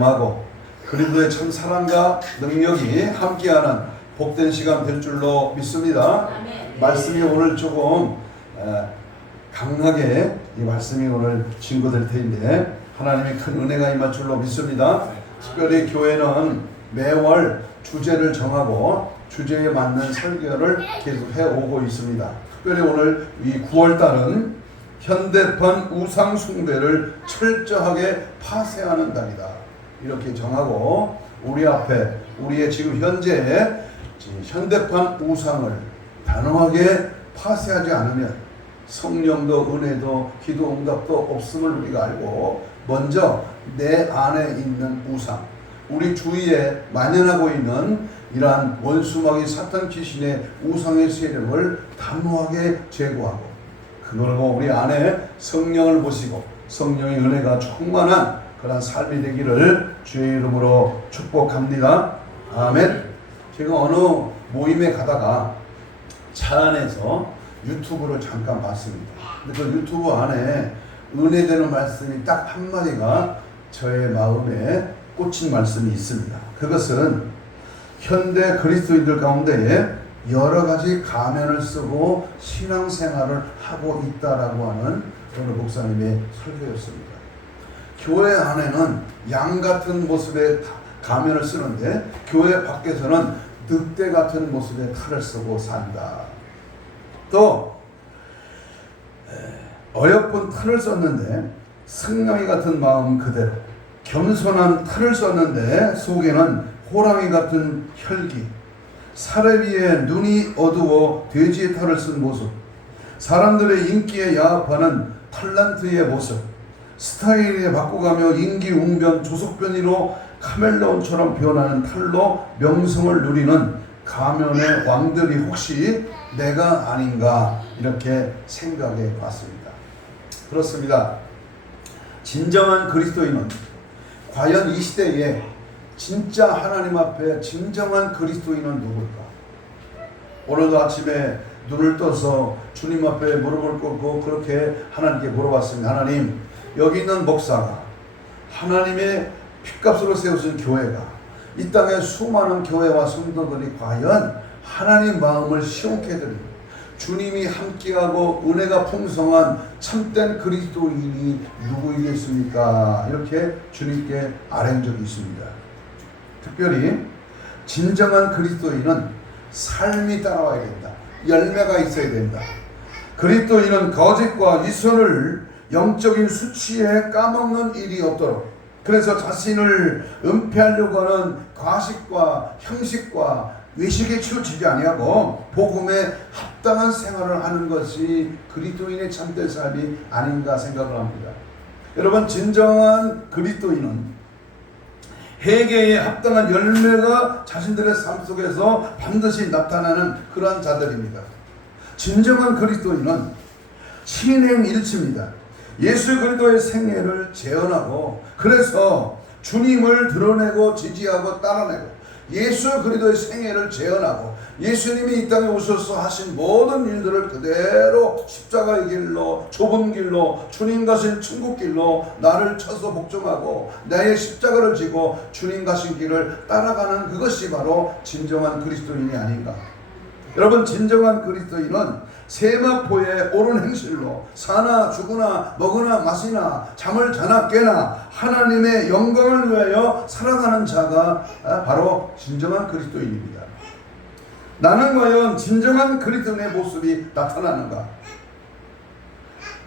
하고 그리스도의 참 사랑과 능력이 함께하는 복된 시간 될 줄로 믿습니다. 말씀이 오늘 조금 강하게 이 말씀이 오늘 증거될 텐데 하나님의 큰 은혜가 임할 줄로 믿습니다. 특별히 교회는 매월 주제를 정하고 주제에 맞는 설교를 계속 해오고 있습니다. 특별히 오늘 이 9월달은 현대판 우상 숭배를 철저하게 파쇄하는 달이다. 이렇게 정하고 우리 앞에 우리의 지금 현재의 현대판 우상을 단호하게 파쇄하지 않으면 성령도 은혜도 기도 응답도 없음을 우리가 알고 먼저 내 안에 있는 우상, 우리 주위에 만연하고 있는 이러한 원수마귀 사탄 귀신의 우상의 세력을 단호하게 제거하고 그러고 우리 안에 성령을 모시고 성령의 은혜가 충만한 그런 삶이 되기를 주의 이름으로 축복합니다. 아멘. 제가 어느 모임에 가다가 차 안에서 유튜브를 잠깐 봤습니다. 근데 그 유튜브 안에 은혜되는 말씀이 딱 한마디가 저의 마음에 꽂힌 말씀이 있습니다. 그것은 현대 그리스도인들 가운데에 여러 가지 가면을 쓰고 신앙생활을 하고 있다라고 하는 어느 목사님의 설교였습니다. 교회 안에는 양 같은 모습의 가면을 쓰는데 교회 밖에서는 늑대 같은 모습의 탈을 쓰고 산다. 또 어여쁜 탈을 썼는데 승냥이 같은 마음 그대로 겸손한 탈을 썼는데 속에는 호랑이 같은 혈기, 사례비에 눈이 어두워 돼지의 탈을 쓴 모습, 사람들의 인기에 야합하는 탤런트의 모습, 스타일에 바꿔가며 인기웅변 조석변이로 카멜레온처럼 변하는 탈로 명성을 누리는 가면의 왕들이 혹시 내가 아닌가 이렇게 생각해 봤습니다. 그렇습니다. 진정한 그리스도인은 과연 이 시대에 진짜 하나님 앞에 진정한 그리스도인은 누굴까? 오늘도 아침에 눈을 떠서 주님 앞에 무릎을 꿇고 그렇게 하나님께 물어봤습니다. 하나님, 여기 있는 목사가 하나님의 핏값으로 세우신 교회가 이 땅의 수많은 교회와 성도들이 과연 하나님 마음을 시원케 해드리고 주님이 함께하고 은혜가 풍성한 참된 그리스도인이 누구이겠습니까? 이렇게 주님께 아뢰은 적이 있습니다. 특별히 진정한 그리스도인은 삶이 따라와야 된다. 열매가 있어야 된다. 그리스도인은 거짓과 위선을 영적인 수치에 까먹는 일이 없도록 그래서 자신을 은폐하려고 하는 과식과 형식과 외식에 치우치지 아니하고 복음에 합당한 생활을 하는 것이 그리스도인의 참된 삶이 아닌가 생각을 합니다. 여러분, 진정한 그리스도인은 회개에 합당한 열매가 자신들의 삶 속에서 반드시 나타나는 그러한 자들입니다. 진정한 그리스도인은 신행일치입니다. 예수 그리스도의 생애를 재현하고 그래서 주님을 드러내고 지지하고 따라내고 예수 그리스도의 생애를 재현하고 예수님이 이 땅에 오셔서 하신 모든 일들을 그대로 십자가의 길로 좁은 길로 주님 가신 천국 길로 나를 쳐서 복종하고 나의 십자가를 지고 주님 가신 길을 따라가는 그것이 바로 진정한 그리스도인이 아닌가. 여러분, 진정한 그리스도인은 세마포의 옳은 행실로 사나 죽으나 먹으나 마시나 잠을 자나 깨나 하나님의 영광을 위하여 살아가는 자가 바로 진정한 그리스도인입니다. 나는 과연 진정한 그리스도인의 모습이 나타나는가?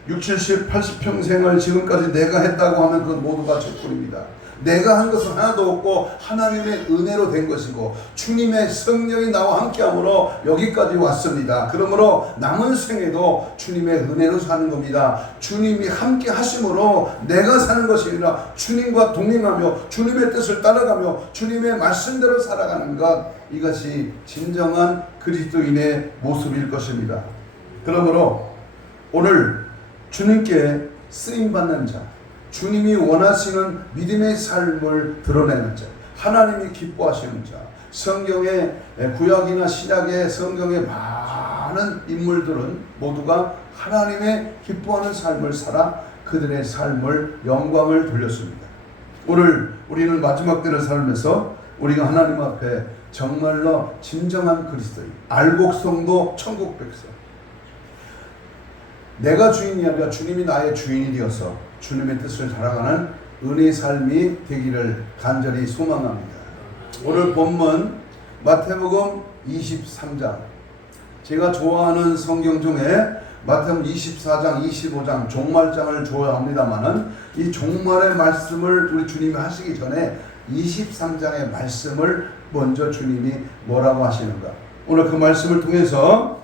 60, 70, 80평생을 지금까지 내가 했다고 하면 그건 모두가 적군입니다. 내가 한 것은 하나도 없고 하나님의 은혜로 된 것이고 주님의 성령이 나와 함께함으로 여기까지 왔습니다. 그러므로 남은 생에도 주님의 은혜로 사는 겁니다. 주님이 함께 하심으로 내가 사는 것이 아니라 주님과 동행하며 주님의 뜻을 따라가며 주님의 말씀대로 살아가는 것, 이것이 진정한 그리스도인의 모습일 것입니다. 그러므로 오늘 주님께 쓰임받는 자, 주님이 원하시는 믿음의 삶을 드러내는 자, 하나님이 기뻐하시는 자, 성경의 구약이나 신약의 성경의 많은 인물들은 모두가 하나님의 기뻐하는 삶을 살아 그들의 삶을 영광을 돌렸습니다. 오늘 우리는 마지막 때를 살면서 우리가 하나님 앞에 정말로 진정한 그리스도인, 알곡성도 천국 백성, 내가 주인이 아니라 주님이 나의 주인이 되어서 주님의 뜻을 살아가는 은혜의 삶이 되기를 간절히 소망합니다. 오늘 본문 마태복음 23장, 제가 좋아하는 성경 중에 마태복음 24장, 25장 종말장을 좋아합니다만은 이 종말의 말씀을 우리 주님이 하시기 전에 23장의 말씀을 먼저 주님이 뭐라고 하시는가. 오늘 그 말씀을 통해서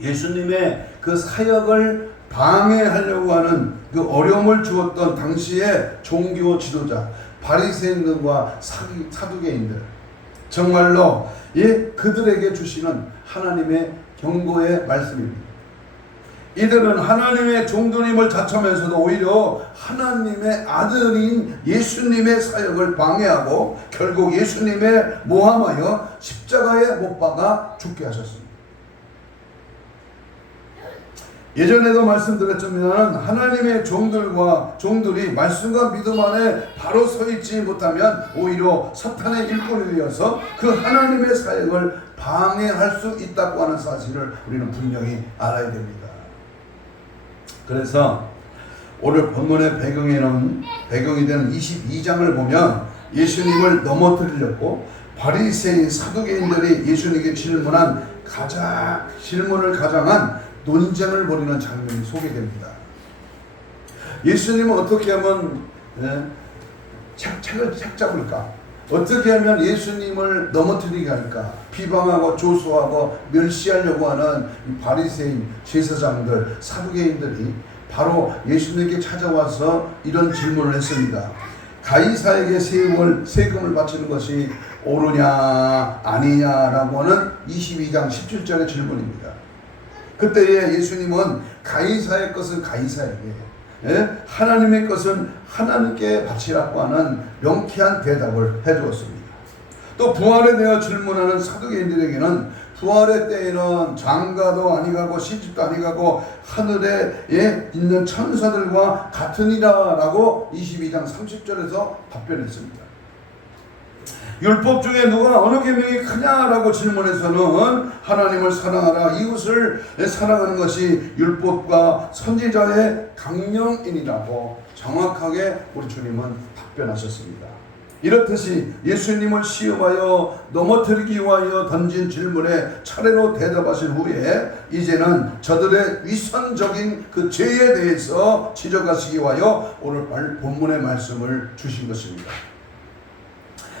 예수님의 그 사역을 방해하려고 하는 그 어려움을 주었던 당시의 종교 지도자 바리새인들과 사두개인들, 정말로 그들에게 주시는 하나님의 경고의 말씀입니다. 이들은 하나님의 종들임을 자처하면서도 오히려 하나님의 아들인 예수님의 사역을 방해하고 결국 예수님의 모함하여 십자가에 못 박아 죽게 하셨습니다. 예전에도 말씀드렸지만 하나님의 종들이 말씀과 믿음 안에 바로 서 있지 못하면 오히려 사탄의 일꾼이 되어서 그 하나님의 사역을 방해할 수 있다고 하는 사실을 우리는 분명히 알아야 됩니다. 그래서 오늘 본문의 배경이 되는 22장을 보면 예수님을 넘어뜨리려고 바리새인 사두개인들이 예수님에게 질문을 가장한 논쟁을 벌이는 장면이 소개됩니다. 예수님은 어떻게 하면 책을 잡을까? 어떻게 하면 예수님을 넘어뜨리게 할까? 비방하고 조소하고 멸시하려고 하는 바리새인 제사장들, 사두개인들이 바로 예수님께 찾아와서 이런 질문을 했습니다. 가이사에게 세금을 바치는 것이 옳으냐 아니냐라고 하는 22장 17절의 질문입니다. 그때에 예수님은 가이사의 것은 가이사에게, 하나님의 것은 하나님께 바치라고 하는 명쾌한 대답을 해주었습니다. 또 부활에 대해 질문하는 사두개인들에게는 부활의 때에는 장가도 아니가고 시집도 아니가고 하늘에 있는 천사들과 같으니라라고 22장 30절에서 답변했습니다. 율법 중에 누가 어느 계명이 크냐라고 질문해서는 하나님을 사랑하라, 이웃을 사랑하는 것이 율법과 선지자의 강령이니라고 정확하게 우리 주님은 답변하셨습니다. 이렇듯이 예수님을 시험하여 넘어뜨리기 위하여 던진 질문에 차례로 대답하신 후에 이제는 저들의 위선적인 그 죄에 대해서 지적하시기 위하여 오늘 본문의 말씀을 주신 것입니다.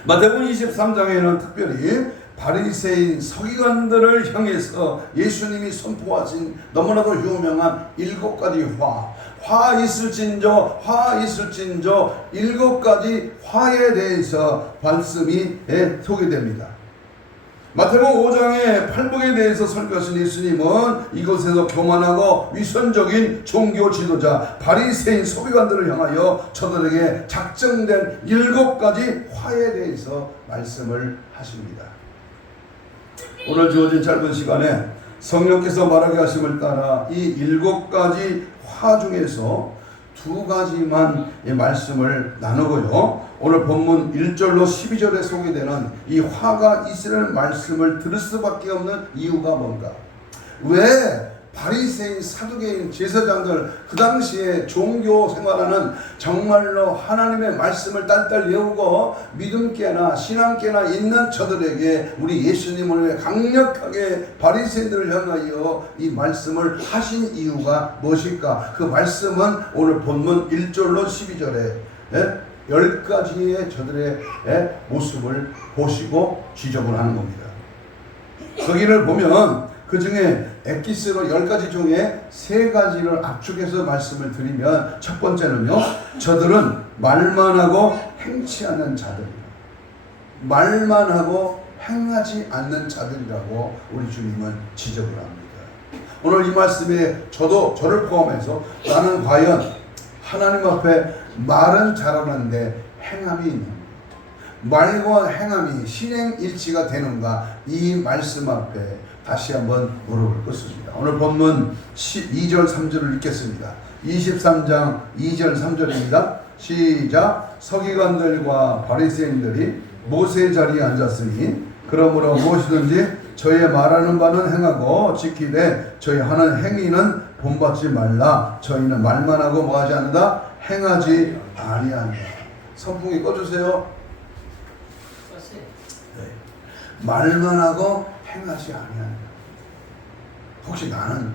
마태복음 23장에는 특별히 바리새인 서기관들을 향해서 예수님이 선포하신 너무나도 유명한 7가지 화 있을진저 7가지 화에 대해서 말씀이 소개됩니다. 마태복음 5장에 팔복에 대해서 설교하신 예수님은 이곳에서 교만하고 위선적인 종교 지도자 바리새인 서기관들을 향하여 저들에게 작정된 7가지 화에 대해서 말씀을 하십니다. 오늘 주어진 짧은 시간에 성령께서 말하게 하심을 따라 이 7가지 화 중에서 2가지만 말씀을 나누고요. 오늘 본문 1절로 12절에 소개되는 이 화가 있으라는 말씀을 들을 수밖에 없는 이유가 뭔가? 왜 바리새인, 사두개인, 제사장들 그 당시에 종교 생활하는 정말로 하나님의 말씀을 딸딸 외우고 믿음께나 신앙께나 있는 저들에게 우리 예수님을 위해 강력하게 바리새인들을 향하여 이 말씀을 하신 이유가 무엇일까? 그 말씀은 오늘 본문 1절로 12절에 10가지의 저들의 모습을 보시고 지적을 하는 겁니다. 거기를 보면 그 중에 엑기스로 10가지 중에 3가지를 압축해서 말씀을 드리면, 첫 번째는요, 저들은 말만 하고 행치 않는 자들이에요. 말만 하고 행하지 않는 자들이라고 우리 주님은 지적을 합니다. 오늘 이 말씀에 저를 포함해서 나는 과연 하나님 앞에 말은 잘하는데 행함이 있는가? 말과 행함이 신행일치가 되는가? 이 말씀 앞에 다시 한번 물어볼 것입니다. 오늘 본문 2절 3절을 읽겠습니다. 23장 2절 3절입니다. 시작. 서기관들과 바리새인들이 모세의 자리에 앉았으니 그러므로 무엇이든지 저희 말하는 바는 행하고 지키되 저희 하는 행위는 본받지 말라. 저희는 말만 하고 뭐하지 않는다? 행하지 아니한다. 선풍기 꺼주세요. 네. 말만 하고 행하지 아니한다. 혹시 나는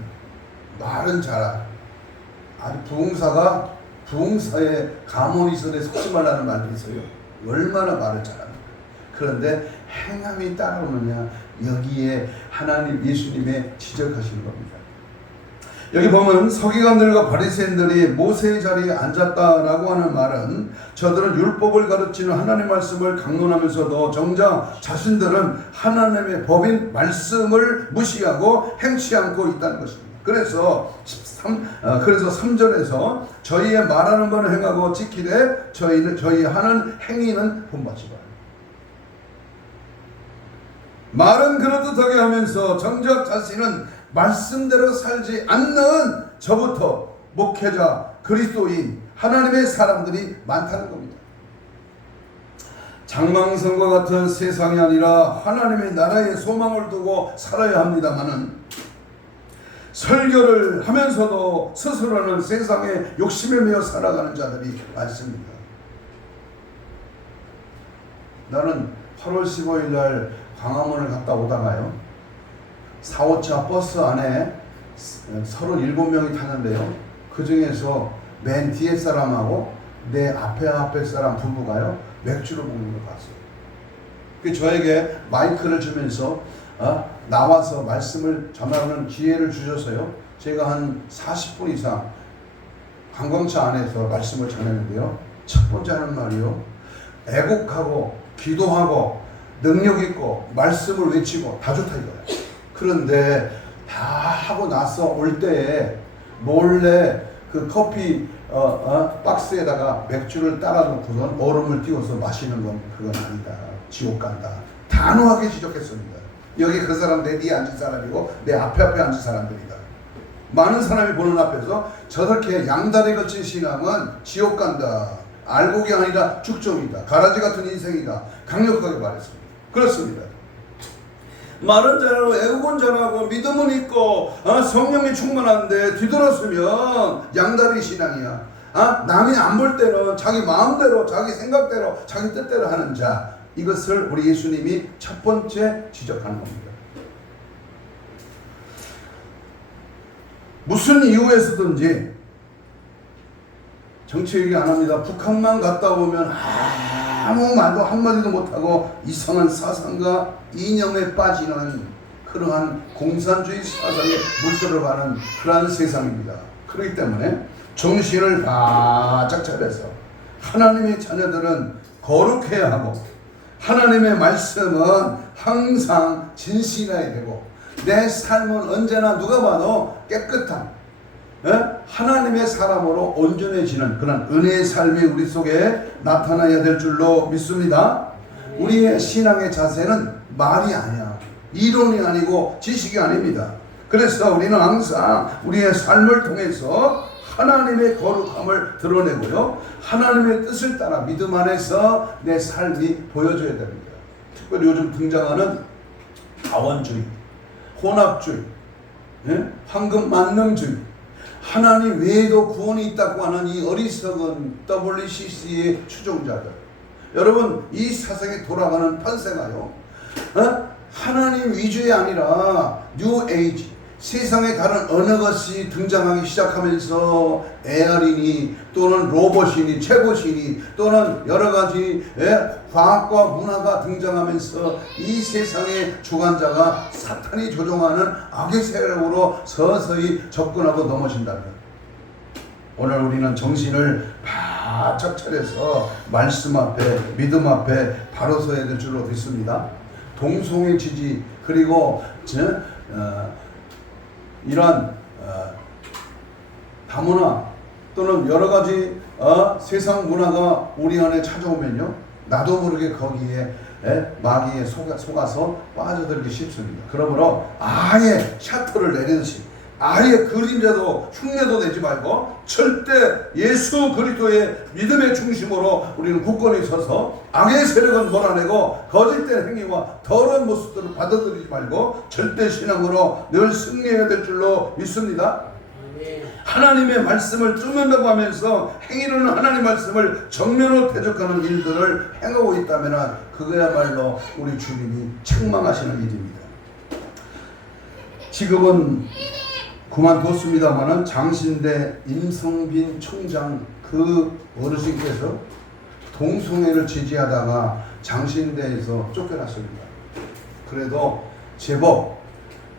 말은 잘하 아주 부흥사에 가모니설에 속지 말라는 말이 있어요. 얼마나 말을 잘합니까? 그런데 행함이 따라오느냐, 여기에 하나님 예수님의 지적하시는 겁니다. 여기 보면 서기관들과 바리새인들이 모세의 자리에 앉았다라고 하는 말은 저들은 율법을 가르치는 하나님 말씀을 강론하면서도 정작 자신들은 하나님의 법인 말씀을 무시하고 행치 않고 있다는 것입니다. 그래서 3절에서 저희의 말하는 바는 행하고 지키되 저희 하는 행위는 본받지 말라. 말은 그럴듯하게 하면서 정작 자신은 말씀대로 살지 않는 저부터 목회자, 그리스도인, 하나님의 사람들이 많다는 겁니다. 장망성과 같은 세상이 아니라 하나님의 나라의 소망을 두고 살아야 합니다마는 설교를 하면서도 스스로는 세상의 욕심에 매여 살아가는 자들이 많습니다. 나는 8월 15일 날 광화문을 갔다 오다가요, 4호차 버스 안에 37명이 타는데요, 그 중에서 맨 뒤에 사람하고 내 앞에 사람 부부가요 맥주를 먹는 걸 봤어요. 그 저에게 마이크를 주면서 나와서 말씀을 전하는 기회를 주셔서요, 제가 한 40분 이상 관광차 안에서 말씀을 전했는데요, 첫 번째 하는 말이요, 애국하고 기도하고 능력 있고 말씀을 외치고 다 좋다 이거예요. 그런데 다 하고 나서 올 때에 몰래 그 커피 박스에다가 맥주를 따라 놓고선 얼음을 띄워서 마시는 건 그건 아니다. 지옥 간다. 단호하게 지적했습니다. 여기 그 사람 내 뒤에 앉은 사람이고 내 앞에 앉은 사람들이다. 많은 사람이 보는 앞에서 저렇게 양다리 걸친 신앙은 지옥 간다. 알곡이 아니라 죽종이다. 가라지 같은 인생이다. 강력하게 말했습니다. 그렇습니다. 말은 잘하고 애국은 잘하고 믿음은 있고 성령이 충만한데 뒤돌았으면 양다리 신앙이야. 남이 안 볼 때는 자기 마음대로 자기 생각대로 자기 뜻대로 하는 자, 이것을 우리 예수님이 첫 번째 지적하는 겁니다. 무슨 이유에서든지 정치 얘기 안 합니다. 북한만 갔다 오면 아무 말도 한마디도 못하고 이상한 사상과 이념에 빠지는 그러한 공산주의 사상에 물들어가는 그러한 세상입니다. 그렇기 때문에 정신을 바짝 차려서 하나님의 자녀들은 거룩해야 하고 하나님의 말씀은 항상 진실해야 되고 내 삶은 언제나 누가 봐도 깨끗한 하나님의 사람으로 온전해지는 그런 은혜의 삶이 우리 속에 나타나야 될 줄로 믿습니다. 우리의 신앙의 자세는 말이 아니야. 이론이 아니고 지식이 아닙니다. 그래서 우리는 항상 우리의 삶을 통해서 하나님의 거룩함을 드러내고요, 하나님의 뜻을 따라 믿음 안에서 내 삶이 보여줘야 됩니다. 특별히 요즘 등장하는 다원주의, 혼합주의, 황금 만능주의, 하나님 외에도 구원이 있다고 하는 이 어리석은 WCC의 추종자들, 여러분 이 사상에 돌아가는 판세가요, 하나님 위주의 아니라 뉴 에이지, 세상에 다른 어느 것이 등장하기 시작하면서 AR이니 또는 로봇이니 최고시니 또는 여러 가지 과학과 문화가 등장하면서 이 세상의 주관자가 사탄이 조종하는 악의 세력으로 서서히 접근하고 넘어진다면, 오늘 우리는 정신을 바짝 차려서 말씀 앞에 믿음 앞에 바로 서야 될 줄로 믿습니다. 동성애 지지 그리고 이러한 다문화 또는 여러 가지 세상 문화가 우리 안에 찾아오면요, 나도 모르게 거기에 마귀에 속아서 빠져들기 쉽습니다. 그러므로 아예 샤터를 내리듯이 아예 그림자도 흉내도 내지 말고 절대 예수 그리스도의 믿음의 중심으로 우리는 굳건히 서서 악의 세력은 몰아내고 거짓된 행위와 더러운 모습들을 받아들이지 말고 절대 신앙으로 늘 승리해야 될 줄로 믿습니다. 하나님의 말씀을 쫓는다고 하면서 행위로는 하나님 말씀을 정면으로 대적하는 일들을 행하고 있다면 그거야말로 우리 주님이 책망하시는 일입니다. 지금은 그만뒀습니다마는 장신대 임성빈 총장 그 어르신께서 동성애를 지지하다가 장신대에서 쫓겨났습니다. 그래도 제법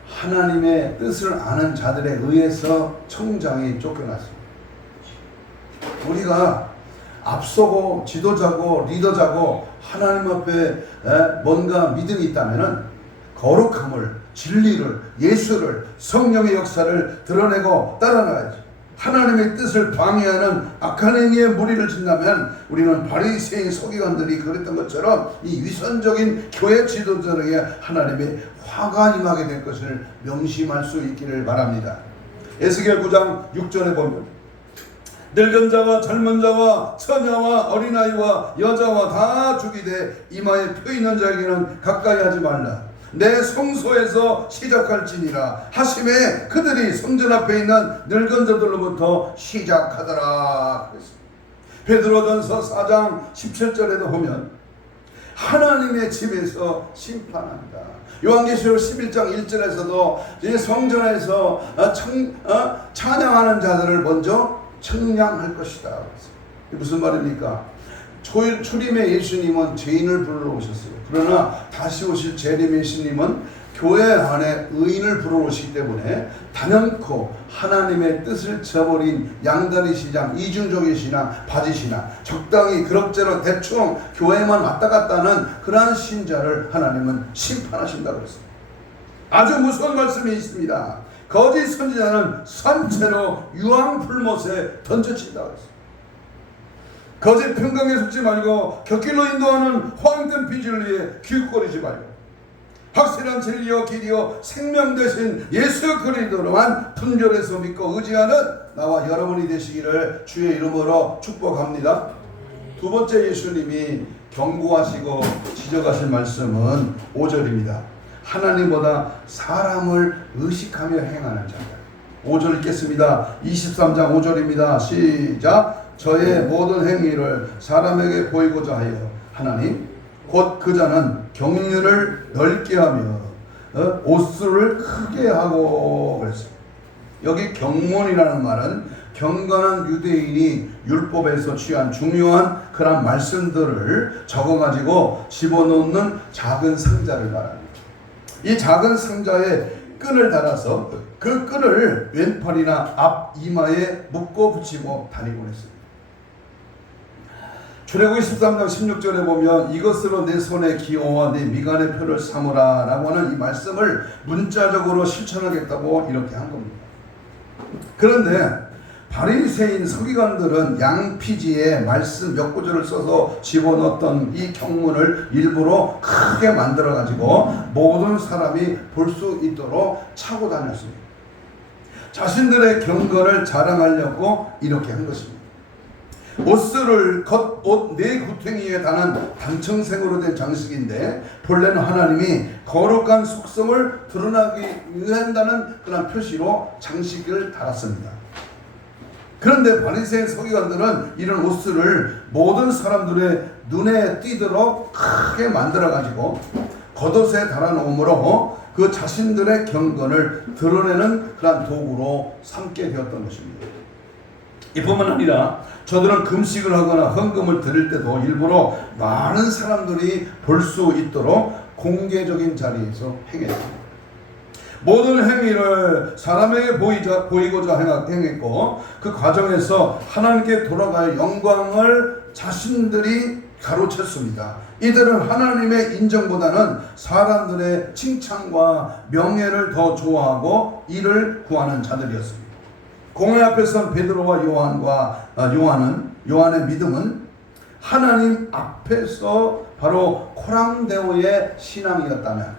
하나님의 뜻을 아는 자들에 의해서 총장이 쫓겨났습니다. 우리가 앞서고 지도자고 리더자고 하나님 앞에 뭔가 믿음이 있다면 거룩함을, 진리를, 예수를, 성령의 역사를 드러내고 따라나가야죠. 하나님의 뜻을 방해하는 악한 행위에 무리를 짓는다면 우리는 바리새인 서기관들이 그랬던 것처럼 이 위선적인 교회 지도자에게 하나님의 화가 임하게 될 것을 명심할 수 있기를 바랍니다. 에스겔 9장 6절에 보면 늙은 자와 젊은 자와 처녀와 어린아이와 여자와 다 죽이되 이마에 표 있는 자에게는 가까이 하지 말라. 내 성소에서 시작할지니라 하심에 그들이 성전 앞에 있는 늙은 자들로부터 시작하더라. 베드로전서 4장 17절에도 보면 하나님의 집에서 심판한다. 요한계시록 11장 1절에서도 성전에서 찬양하는 자들을 먼저 청량할 것이다. 무슨 말입니까? 초림의 예수님은 죄인을 부르러 오셨어요. 그러나 다시 오실 재림의 예수님은 교회 안에 의인을 부르러 오시기 때문에 단연코 하나님의 뜻을 저버린 양다리 신앙, 이중적인 신앙, 바지 신앙, 적당히 그럭저럭 대충 교회만 왔다 갔다 하는 그러한 신자를 하나님은 심판하신다고 그랬어요. 아주 무서운 말씀이 있습니다. 거짓 선지자는 산채로 유황불못에 던져진다고 했어요. 거짓 평강에 속지 말고 곁길로 인도하는 허황된 비질을 위해 기웃거리지 말고 확실한 진리요 길이요 생명 되신 예수 그리스도로만 분별해서 믿고 의지하는 나와 여러분이 되시기를 주의 이름으로 축복합니다. 두 번째 예수님이 경고하시고 지적하실 말씀은 5절입니다. 하나님보다 사람을 의식하며 행하는 자다. 5절 읽겠습니다. 23장 5절입니다. 시작. 저의 모든 행위를 사람에게 보이고자 하여 하나님 곧 그 자는 경륜을 넓게 하며 옷수를 크게 하고 그랬어요. 여기 경문이라는 말은 경건한 유대인이 율법에서 취한 중요한 그런 말씀들을 적어가지고 집어넣는 작은 상자를 말합니다. 이 작은 상자에 끈을 달아서 그 끈을 왼팔이나 앞 이마에 묶어 붙이고 다니곤 했습니다. 출애굽기 13장 16절에 보면 이것으로 내 손의 기호와 내 미간의 표를 삼으라 라고 하는 이 말씀을 문자적으로 실천하겠다고 이렇게 한 겁니다. 그런데 바리새인 서기관들은 양피지에 말씀 몇 구절을 써서 집어넣었던 이 경문을 일부러 크게 만들어 가지고 모든 사람이 볼 수 있도록 차고 다녔습니다. 자신들의 경건을 자랑하려고 이렇게 한 것입니다. 옷수를 겉옷 네 구탱이에 다는 단청생으로 된 장식인데 본래는 하나님이 거룩한 속성을 드러나기 위한다는 그런 표시로 장식을 달았습니다. 그런데 바리새인 서기관들은 이런 옷수를 모든 사람들의 눈에 띄도록 크게 만들어 가지고 겉옷에 달아놓음으로 그 자신들의 경건을 드러내는 그런 도구로 삼게 되었던 것입니다. 이뿐만 아니라 저들은 금식을 하거나 헌금을 드릴 때도 일부러 많은 사람들이 볼 수 있도록 공개적인 자리에서 행했습니다. 모든 행위를 사람에게 보이고자 행했고 그 과정에서 하나님께 돌아갈 영광을 자신들이 가로챘습니다. 이들은 하나님의 인정보다는 사람들의 칭찬과 명예를 더 좋아하고 이를 구하는 자들이었습니다. 공회 앞에 선 베드로와 요한의 믿음은 하나님 앞에서 바로 코랑데오의 신앙이었다면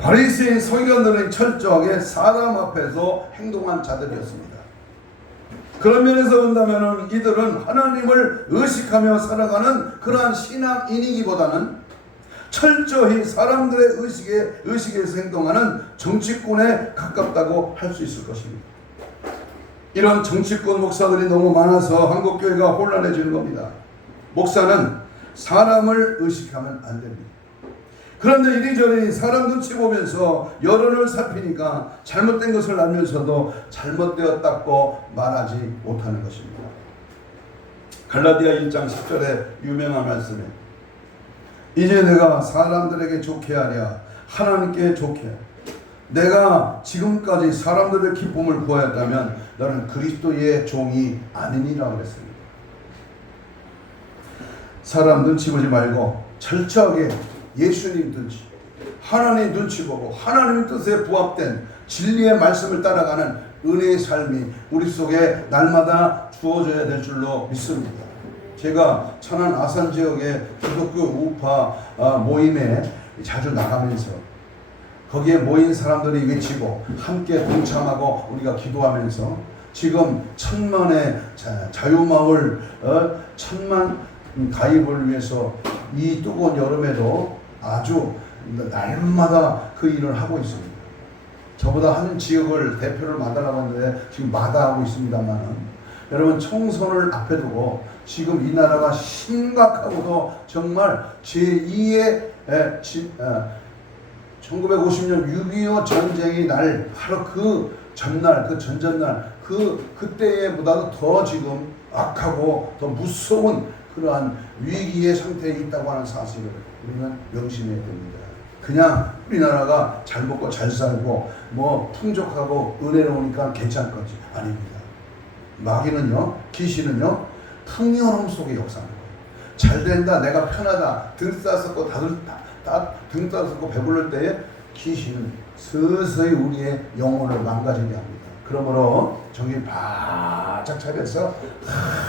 바리새인 서기관들은 철저하게 사람 앞에서 행동한 자들이었습니다. 그런 면에서 본다면 이들은 하나님을 의식하며 살아가는 그러한 신앙인이기보다는 철저히 사람들의 의식에서 행동하는 정치권에 가깝다고 할 수 있을 것입니다. 이런 정치권 목사들이 너무 많아서 한국교회가 혼란해지는 겁니다. 목사는 사람을 의식하면 안 됩니다. 그런데 이리저리 사람 눈치 보면서 여론을 살피니까 잘못된 것을 알면서도 잘못되었다고 말하지 못하는 것입니다. 갈라디아 1장 10절의 유명한 말씀에 이제 내가 사람들에게 좋게 하랴 하나님께 좋게 하랴. 내가 지금까지 사람들의 기쁨을 구하였다면 너는 그리스도의 종이 아니니라 그랬습니다. 사람 눈치 보지 말고 철저하게 예수님 눈치, 하나님 눈치 보고 하나님의 뜻에 부합된 진리의 말씀을 따라가는 은혜의 삶이 우리 속에 날마다 주어져야 될 줄로 믿습니다. 제가 천안 아산 지역의 기독교 우파 모임에 자주 나가면서 거기에 모인 사람들이 외치고 함께 동참하고 우리가 기도하면서 지금 1000만의 자유마을 1000만 가입을 위해서 이 뜨거운 여름에도 아주 날마다 그 일을 하고 있습니다. 저보다 한 지역을 대표를 맡으라고 하는데 지금 마다하고 있습니다만 여러분 청소를 앞에 두고 지금 이 나라가 심각하고도 정말 제2의 1950년 6.25 전쟁이 날 바로 그 전날 그 전전날 그때보다도 더 지금 악하고 더 무서운 그러한 위기의 상태에 있다고 하는 사실을 우리는 명심해야 됩니다. 그냥 우리나라가 잘 먹고 잘 살고 뭐 풍족하고 은혜로우니까 괜찮을 것이 아닙니다. 마귀는요, 귀신은요, 풍요로움 속에 역사하는 거예요. 잘 된다, 내가 편하다, 등 싸섰고 등 싸섰고 배부를 때에 귀신은 서서히 우리의 영혼을 망가지게 합니다. 그러므로 정신 바짝 차려서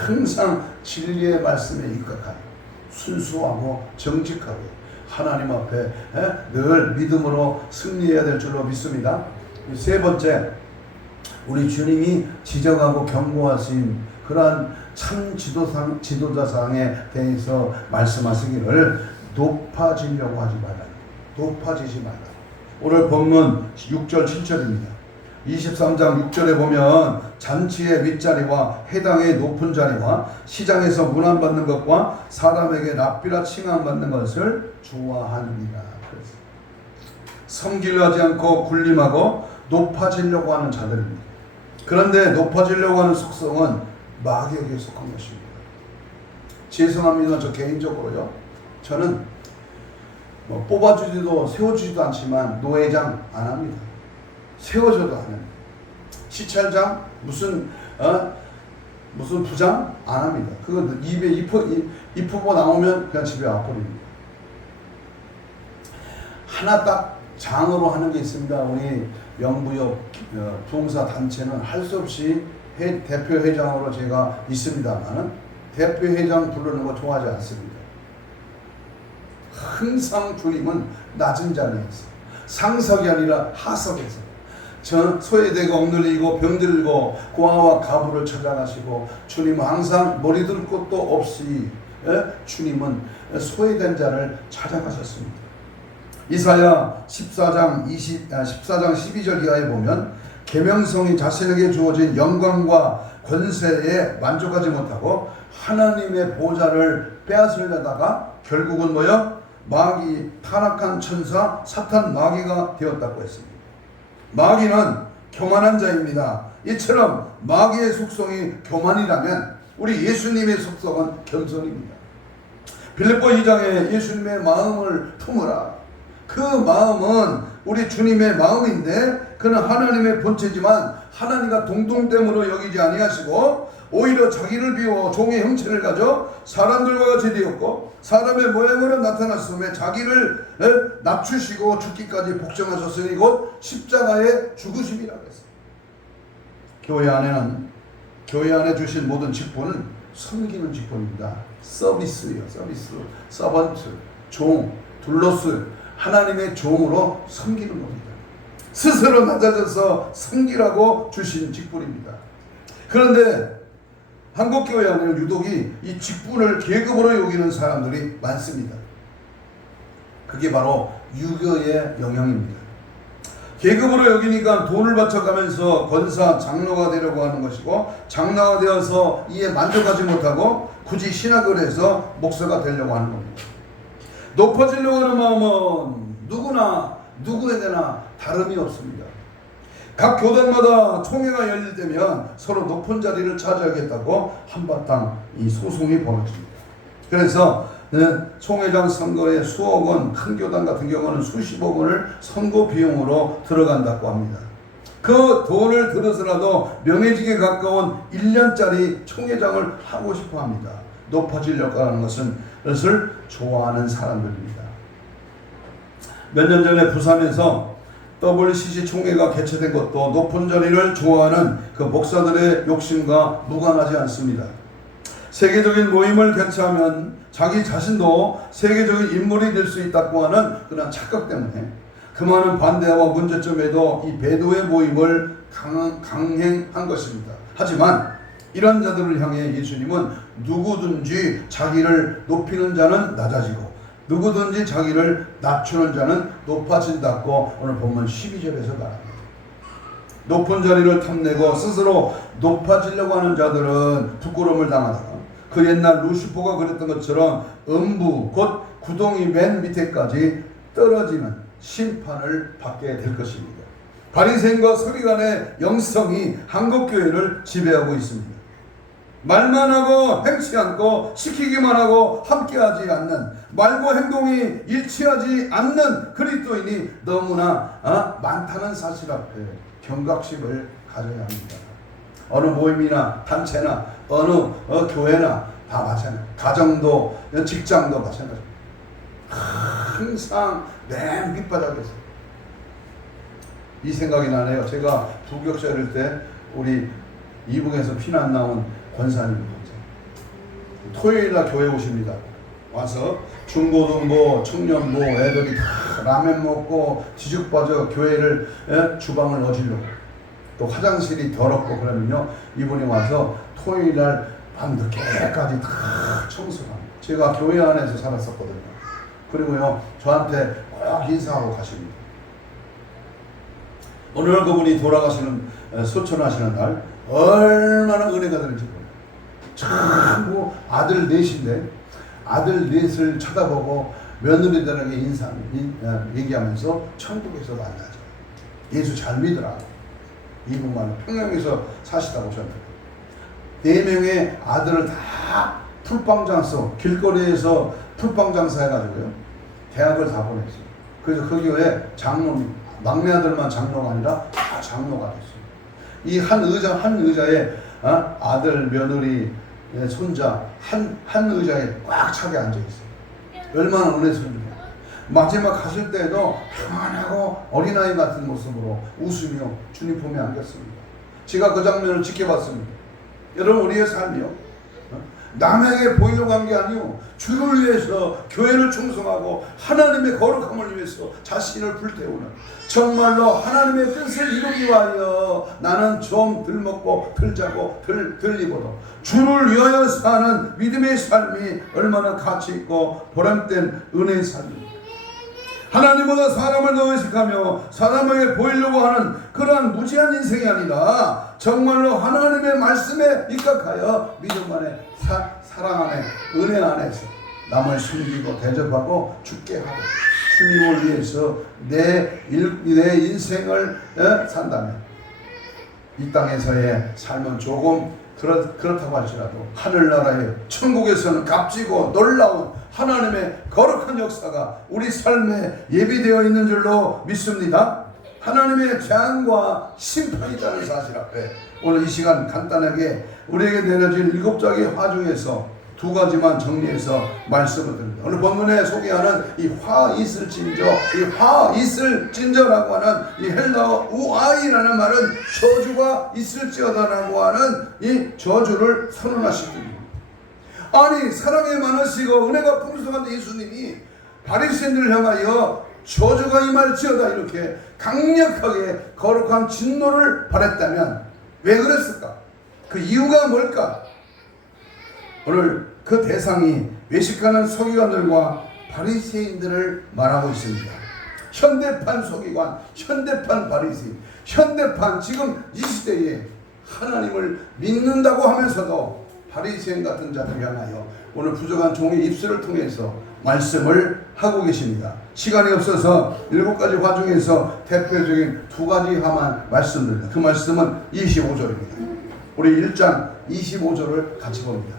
항상 진리의 말씀에 입각하여 순수하고 정직하게 하나님 앞에 늘 믿음으로 승리해야 될 줄로 믿습니다. 세 번째, 우리 주님이 지적하고 경고하신 그러한 참 지도자상에 대해서 말씀하시기를 높아지려고 하지 말라. 높아지지 말라. 오늘 본문 6절 7절입니다. 23장 6절에 보면 잔치의 윗자리와 해당의 높은 자리와 시장에서 문안받는 것과 사람에게 랍비라 칭함받는 것을 좋아하느니라. 섬기려 하지 않고 군림하고 높아지려고 하는 자들입니다. 그런데 높아지려고 하는 속성은 마귀에게 속한 것입니다. 죄송합니다. 저 개인적으로요. 저는 뭐 뽑아주지도 세워주지도 않지만 노회장 안 합니다. 세워줘도 안 합니다. 시찰장 무슨 부장 안 합니다. 그거 입에 입 후보 나오면 그냥 집에 와버립니다. 하나 딱 장으로 하는 게 있습니다. 우리 영부역 부흥사 단체는 할 수 없이 대표 회장으로 제가 있습니다만은 대표 회장 부르는 거 좋아하지 않습니다. 항상 주님은 낮은 자리에서 상석이 아니라 하석에서 소외되고 억눌리고 병들고 고아와 가부를 찾아가시고 주님은 항상 머리 들 곳도 없이 주님은 소외된 자를 찾아가셨습니다. 이사야 14장 12절 이하에 보면 계명성이 자신에게 주어진 영광과 권세에 만족하지 못하고 하나님의 보좌를 빼앗으려다가 결국은 마귀, 타락한 천사 사탄 마귀가 되었다고 했습니다. 마귀는 교만한 자입니다. 이처럼 마귀의 속성이 교만이라면 우리 예수님의 속성은 겸손입니다. 빌립보 2장에 예수님의 마음을 품으라. 그 마음은 우리 주님의 마음인데 그는 하나님의 본체지만 하나님과 동등됨으로 여기지 아니하시고 오히려 자기를 비워 종의 형체를 가져 사람들과 같이 되었고 사람의 모양으로 나타났음에 자기를 낮추시고 죽기까지 복종하셨으니 곧 십자가의 죽으심이라고 했습니다. 교회 안에 주신 모든 직분은 섬기는 직분입니다. 서비스예요. 서비스, 서번트, 종, 둘로스 하나님의 종으로 섬기는 겁니다. 스스로 낮아져서 섬기라고 주신 직분입니다. 그런데 한국교회 안에는 유독이 이 직분을 계급으로 여기는 사람들이 많습니다. 그게 바로 유교의 영향입니다. 계급으로 여기니까 돈을 바쳐가면서 권사, 장로가 되려고 하는 것이고, 장로가 되어서 이에 만족하지 못하고 굳이 신학을 해서 목사가 되려고 하는 겁니다. 높아지려고 하는 마음은 누구나 누구에게나 다름이 없습니다. 각 교단마다 총회가 열릴 때면 서로 높은 자리를 차지하겠다고 한바탕 이 소송이 벌어집니다. 그래서 총회장 선거에 수억 원, 큰 교단 같은 경우는 수십억 원을 선거 비용으로 들어간다고 합니다. 그 돈을 들어서라도 명예직에 가까운 1년짜리 총회장을 하고 싶어 합니다. 높아지려고 하는 것을 좋아하는 사람들입니다. 몇 년 전에 부산에서 WCC 총회가 개최된 것도 높은 자리를 좋아하는 그 목사들의 욕심과 무관하지 않습니다. 세계적인 모임을 개최하면 자기 자신도 세계적인 인물이 될 수 있다고 하는 그런 착각 때문에 그 많은 반대와 문제점에도 이 배도의 모임을 강행한 것입니다. 하지만 이런 자들을 향해 예수님은 누구든지 자기를 높이는 자는 낮아지고 누구든지 자기를 낮추는 자는 높아진다고 오늘 본문 12절에서 말합니다. 높은 자리를 탐내고 스스로 높아지려고 하는 자들은 부끄러움을 당하다가 그 옛날 루시퍼가 그랬던 것처럼 음부 곧 구덩이 맨 밑에까지 떨어지는 심판을 받게 될 것입니다. 바리새인과 서기관의 영성이 한국교회를 지배하고 있습니다. 말만 하고 행치 않고 시키기만 하고 함께하지 않는, 말과 행동이 일치하지 않는 그리스도인이 너무나 많다는 사실 앞에 경각심을 가져야 합니다. 어느 모임이나 단체나 어느 교회나 다 마찬가지입니다. 가정도 직장도 마찬가지입니다. 항상 맨 밑바닥에서 이 생각이 나네요. 제가 부격자 이럴 때 우리 이북에서 피난 나온 권사님 토요일날 교회 오십니다. 와서 중고등부, 청년부 애들이 다 라면 먹고 뒤죽박죽 교회를 주방을 어지르고 또 화장실이 더럽고 그러면요 이분이 와서 토요일날 밤늦게까지 다 청소합니다. 제가 교회 안에서 살았었거든요. 그리고요 저한테 꼭 인사하고 가십니다. 오늘 그분이 돌아가시는 소천하시는 날 얼마나 은혜가 되는지 몰라요. 참 아들 넷인데 아들 넷을 쳐다보고 며느리들에게 얘기하면서 천국에서 만나죠. 예수 잘 믿으라. 이분만 평양에서 사시다고 오셨는데 4명의 아들을 다 풀빵장소 길거리에서 풀빵장사 해가지고요 대학을 다 보냈어요. 그래서 그 교회 장로 막내 아들만 장로가 아니라 다 장로가 됐어요. 이 한 의자에 아들, 며느리, 손자 한 의자에 꽉 차게 앉아 있어요. 얼마나 은혜스럽냐. 마지막 가실 때에도 평안하고 어린아이 같은 모습으로 웃으며 주님 품에 안겼습니다. 제가 그 장면을 지켜봤습니다. 여러분 우리의 삶이요 남에게 보이려고 한 게 아니요 주를 위해서 교회를 충성하고 하나님의 거룩함을 위해서 자신을 불태우는 정말로 하나님의 뜻을 이루기 위하여 나는 좀 덜 먹고 덜 자고 덜 입어도 주를 위하여 사는 믿음의 삶이 얼마나 가치 있고 보람된 은혜의 삶입니다. 하나님보다 사람을 더 의식하며 사람에게 보이려고 하는 그러한 무지한 인생이 아니라 정말로 하나님의 말씀에 입각하여 믿음 안에 사랑 안에 은혜 안에서 남을 숨기고 대접하고 죽게 하고 주님을 위해서 내 인생을 산다면 이 땅에서의 삶은 조금 그렇다고 할지라도 하늘나라의 천국에서는 값지고 놀라운 하나님의 거룩한 역사가 우리 삶에 예비되어 있는 줄로 믿습니다. 하나님의 재앙과 심판이 있다는 사실 앞에 오늘 이 시간 간단하게 우리에게 내려진 7장의 화 중에서 2가지만 정리해서 말씀을 드립니다. 오늘 본문에 소개하는 이 화 있을 징조, 이 화 있을 징조라고 하는 이 헬라어 우아이라는 말은 저주가 있을지어다라고 하는 이 저주를 선언하십니다. 아니 사랑이 많으시고 은혜가 풍성한 예수님이 바리새인들을 향하여 저주가 임할지어다 이렇게 강력하게 거룩한 진노를 발했다면 왜 그랬을까? 그 이유가 뭘까? 오늘 그 대상이 외식하는 서기관들과 바리새인들을 말하고 있습니다. 현대판 서기관, 현대판 바리새인, 현대판 지금 이 시대에 하나님을 믿는다고 하면서도 바리새인 같은 자들 향하여 오늘 부족한 종의 입술을 통해서 말씀을 하고 계십니다. 시간이 없어서 7가지 화 중에서 대표적인 2가지 화만 말씀드립니다. 그 말씀은 25절입니다. 우리 1장 25절을 같이 봅니다.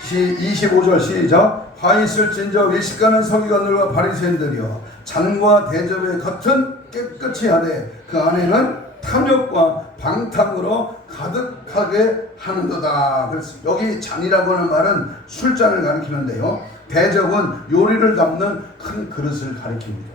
25절 시작. 화 있을진저 외식하는 서기관들과 바리새인들이여 잔과 대접의 겉은 깨끗이 하되 그 안에는 탐욕과 방탕으로 가득하게 하는도다. 그래서 여기 잔이라고 하는 말은 술잔을 가리키는데요, 대접은 요리를 담는 큰 그릇을 가리킵니다.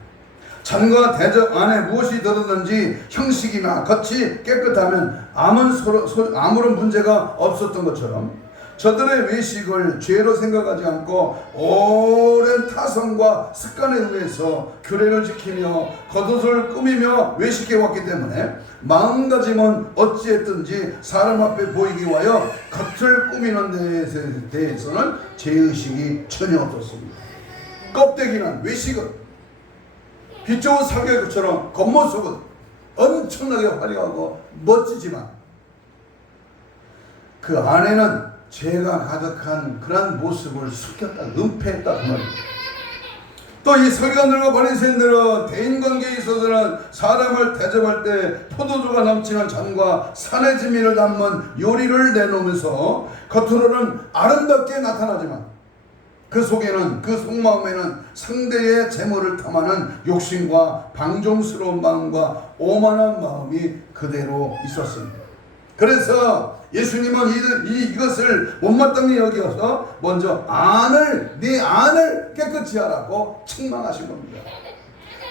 잔과 대접 안에 무엇이 들었는지 형식이나 겉이 깨끗하면 아무런 문제가 없었던 것처럼 저들의 외식을 죄로 생각하지 않고 오랜 타성과 습관에 의해서 규례를 지키며 겉옷을 꾸미며 외식해왔기 때문에 마음가짐은 어찌했든지 사람 앞에 보이기 위하여 겉을 꾸미는 데에 대해서는 죄의식이 전혀 없었습니다. 껍데기는 외식은 빛 좋은 사계처럼 겉모습은 엄청나게 화려하고 멋지지만 그 안에는 죄가 가득한 그런 모습을 숨겼다, 은폐했다 그 말입니다. 또 이 서기관들과 바리새인들은 대인관계에 있어서는 사람을 대접할 때 포도주가 넘치는 잔과 산의 진미를 담은 요리를 내놓으면서 겉으로는 아름답게 나타나지만 그 속에는, 그 속마음에는 상대의 재물을 탐하는 욕심과 방종스러운 마음과 오만한 마음이 그대로 있었습니다. 그래서 예수님은 이것을 못마땅히 여기어서 먼저 네 안을 깨끗이 하라고 책망하신 겁니다.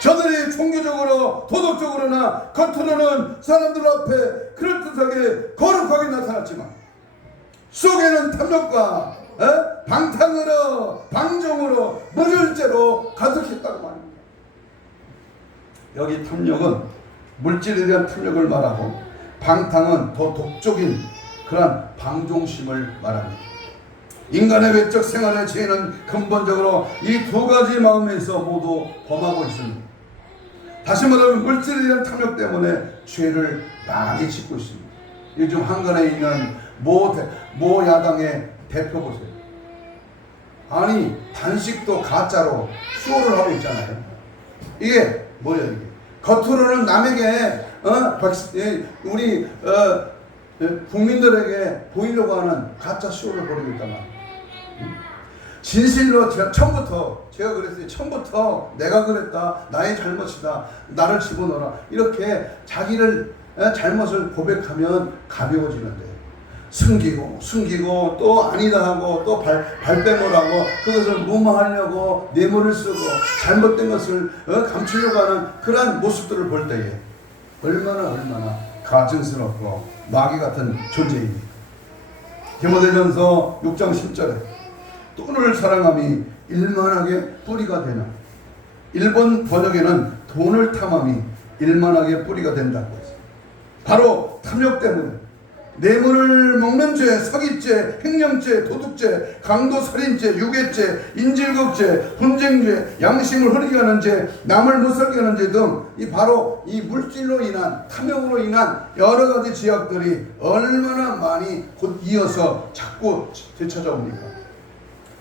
저들이 종교적으로 도덕적으로나 겉으로는 사람들 앞에 그럴듯하게 거룩하게 나타났지만 속에는 탐욕과 방탕으로, 방종으로, 무절제로 가득했다고 말합니다. 여기 탐욕은 물질에 대한 탐욕을 말하고 방탕은 더 독적인 그런 방종심을 말합니다. 인간의 외적 생활의 죄는 근본적으로 이 2가지 마음에서 모두 범하고 있습니다. 다시 말하면 물질에 대한 탐욕 때문에 죄를 많이 짓고 있습니다. 요즘 한간에 있는 모 야당의 대표 보세요. 아니 단식도 가짜로 쇼를 하고 있잖아요. 이게 뭐야 이게? 겉으로는 남에게 우리 국민들에게 보이려고 하는 가짜 쇼를 벌이고 있단 말이에요. 진실로 처음부터 제가 그랬어요. 처음부터 내가 그랬다, 나의 잘못이다, 나를 집어넣어라, 이렇게 자기를 잘못을 고백하면 가벼워지는데 숨기고 또 아니다 하고 또 발뺌을 하고 그것을 무마하려고 뇌물을 쓰고 잘못된 것을 감추려고 하는 그러한 모습들을 볼 때에 얼마나 가증스럽고 마귀 같은 존재입니다. 디모데전서 6장 10절에 돈을 사랑함이 일만하게 뿌리가 되나, 일본 번역에는 돈을 탐함이 일만하게 뿌리가 된다고 했어요. 바로 탐욕 때문에 뇌물을 먹는 죄, 사기죄, 횡령죄, 도둑죄, 강도살인죄, 유괴죄, 인질극죄, 분쟁죄, 양심을 흐리게 하는 죄, 남을 못살게 하는 죄 등 바로 이 물질로 인한 탐욕으로 인한 여러 가지 죄악들이 얼마나 많이 곧 이어서 자꾸 되찾아옵니까?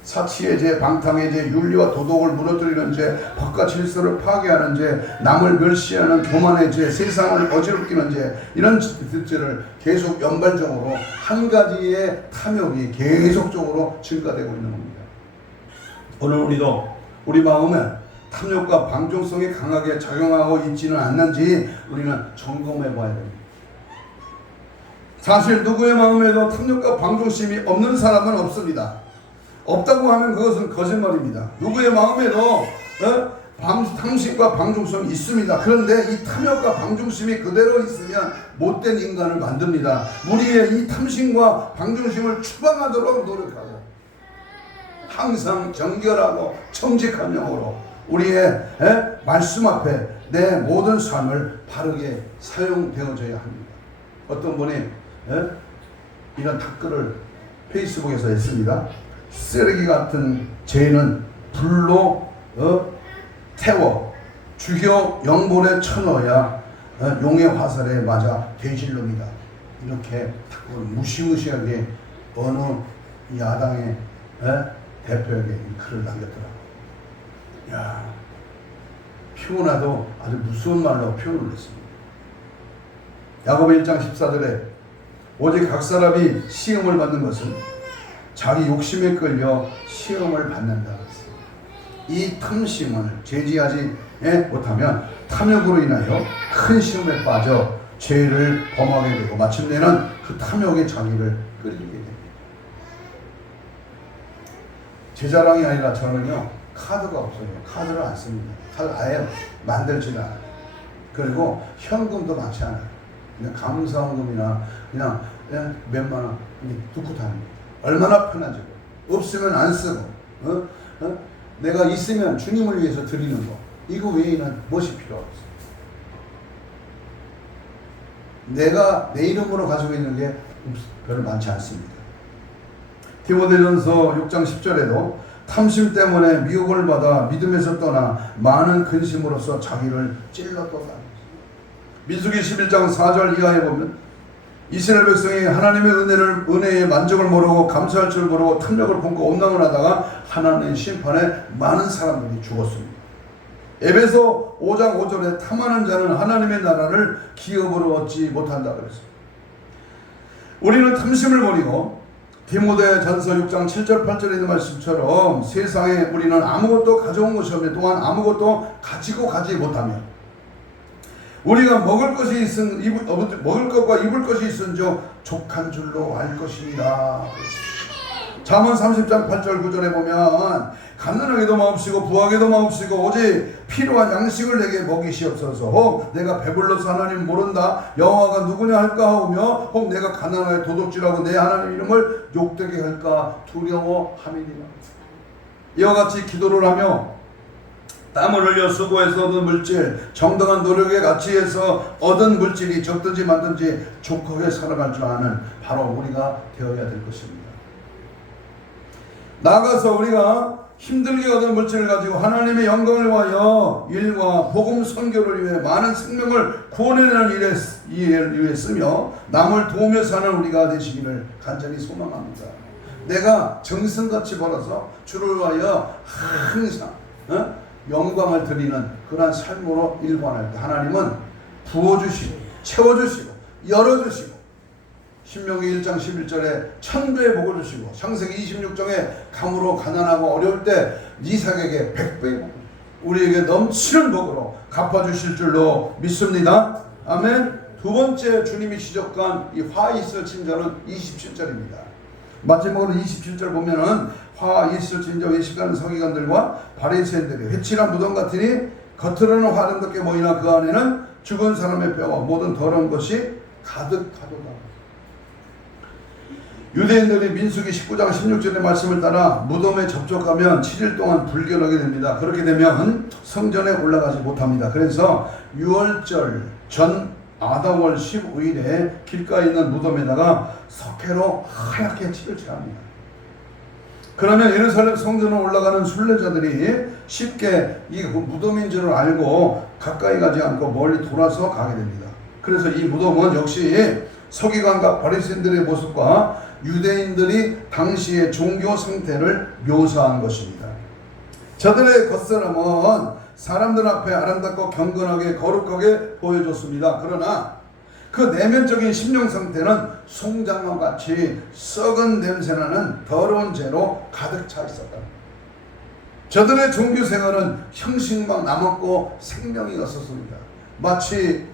사치의 죄, 방탕의 죄, 윤리와 도덕을 무너뜨리는 죄, 법과 질서를 파괴하는 죄, 남을 멸시하는 교만의 죄, 세상을 어지럽히는 죄, 이런 죄를 계속 연발적으로 한 가지의 탐욕이 계속적으로 증가되고 있는 겁니다. 오늘 우리도 우리 마음에 탐욕과 방종성이 강하게 작용하고 있지는 않는지 우리는 점검해 봐야 됩니다. 사실 누구의 마음에도 탐욕과 방종심이 없는 사람은 없습니다. 없다고 하면 그것은 거짓말입니다. 누구의 마음에도 탐심과 방종성이 있습니다. 그런데 이 탐욕과 방종심이 그대로 있으면 못된 인간을 만듭니다. 우리의 이 탐심과 방종심을 추방하도록 노력하고 항상 정결하고 정직한 영으로 우리의 말씀 앞에 내 모든 삶을 바르게 사용되어져야 합니다. 어떤 분이 이런 댓글을 페이스북에서 했습니다. 쓰레기 같은 죄는 불로 태워 죽여 영불에 쳐넣어야 용의 화살에 맞아 되질 놈이다. 이렇게 댓글을 무시무시하게 어느 야당의 대표에게 이 글을 남겼더라고요. 야, 표현하도 아주 무서운 말로 표현을 했습니다. 야고보 1장 14절에 오직 각 사람이 시험을 받는 것은 자기 욕심에 끌려 시험을 받는다. 이 탐심을 제지하지 못하면 탐욕으로 인하여 큰 시험에 빠져 죄를 범하게 되고 마침내는 그 탐욕에 자기를 끌리게 됩니다. 제 자랑이 아니라 저는요 카드가 없어요. 카드를 안 씁니다. 카드 아예 만들지도 않아요. 그리고 현금도 많지 않아요. 그냥 감사원금이나 그냥 몇만 원 두고 다닙니다. 얼마나 편하죠. 없으면 안 쓰고 내가 있으면 주님을 위해서 드리는 거 이거 외에는 무엇이 필요 없어요. 내가 내 이름으로 가지고 있는 게 별로 많지 않습니다. 디모데전서 6장 10절에도 탐심 때문에 미혹을 받아 믿음에서 떠나 많은 근심으로써 자기를 찔렀도다. 민수기 11장 4절 이하에 보면 이스라엘 백성이 하나님의 은혜의 만족을 모르고 감사할 줄 모르고 탐욕을 품고 온당을 하다가 하나님의 심판에 많은 사람들이 죽었습니다. 에베소 5장 5절에 탐하는 자는 하나님의 나라를 기업으로 얻지 못한다 그랬습니다. 우리는 탐심을 버리고 디모데전서 6장 7절 8절에 있는 말씀처럼 세상에 우리는 아무것도 가져온 것이 없는 동안 아무것도 가지고 가지 못하며 우리가 먹을 것과 입을 것이 있은즉 족한 줄로 알 것이니라. 잠언 30장 8절 9절에 보면 가난하게도 마옵시고 부하게도 마옵시고 오직 필요한 양식을 내게 먹이시옵소서. 혹 내가 배불러서 하나님 모른다 여호와가 누구냐 할까 하오며 혹 내가 가난하게 도둑질하고 내 하나님 이름을 욕되게 할까 두려워함이니라. 이와 같이 기도를 하며 땀을 흘려 수고해서 얻은 물질, 정당한 노력에 같이해서 얻은 물질이 적든지 많든지 족하게 살아갈 줄 아는 바로 우리가 되어야 될 것입니다. 나아가서 우리가 힘들게 얻은 물질을 가지고 하나님의 영광을 위하여 일과 복음 선교를 위해 많은 생명을 구원해내는 일에 위해 쓰며 남을 도우며 사는 우리가 되시기를 간절히 소망합니다. 내가 정성같이 벌어서 주를 위하여 항상 영광을 드리는 그러한 삶으로 일관할 때 하나님은 부어주시고 채워주시고 열어주시고 신명기 1장 11절에 천배의 복을 주시고 창세기 26장에 감으로 가난하고 어려울 때 이삭에게 100배의 복을 우리에게 넘치는 복으로 갚아주실 줄로 믿습니다. 아멘. 두 번째 주님이 지적한 이 화 있을 친절은 27절입니다. 마지막으로 27절 보면은 화 있을 친절 외식하는 서기관들과 바리새인들이 회칠한 무덤 같으니 겉으로는 화름답게 보이나 그 안에는 죽은 사람의 뼈와 모든 더러운 것이 가득하도다. 유대인들이 민수기 19장 16절의 말씀을 따라 무덤에 접촉하면 7일 동안 불결하게 됩니다. 그렇게 되면 성전에 올라가지 못합니다. 그래서 6월절 전 아다월 15일에 길가에 있는 무덤에다가 석회로 하얗게 칠을 칠합니다. 그러면 예루살렘 성전에 올라가는 순례자들이 쉽게 이 무덤인 줄 알고 가까이 가지 않고 멀리 돌아서 가게 됩니다. 그래서 이 무덤은 역시 서기관과 바리새인들의 모습과 유대인들이 당시의 종교 상태를 묘사한 것입니다. 저들의 겉사람은 사람들 앞에 아름답고 경건하게 거룩하게 보여줬습니다. 그러나 그 내면적인 심령 상태는 송장과 같이 썩은 냄새나는 더러운 죄로 가득 차 있었다. 저들의 종교 생활은 형식만 남았고 생명이 없었습니다. 마치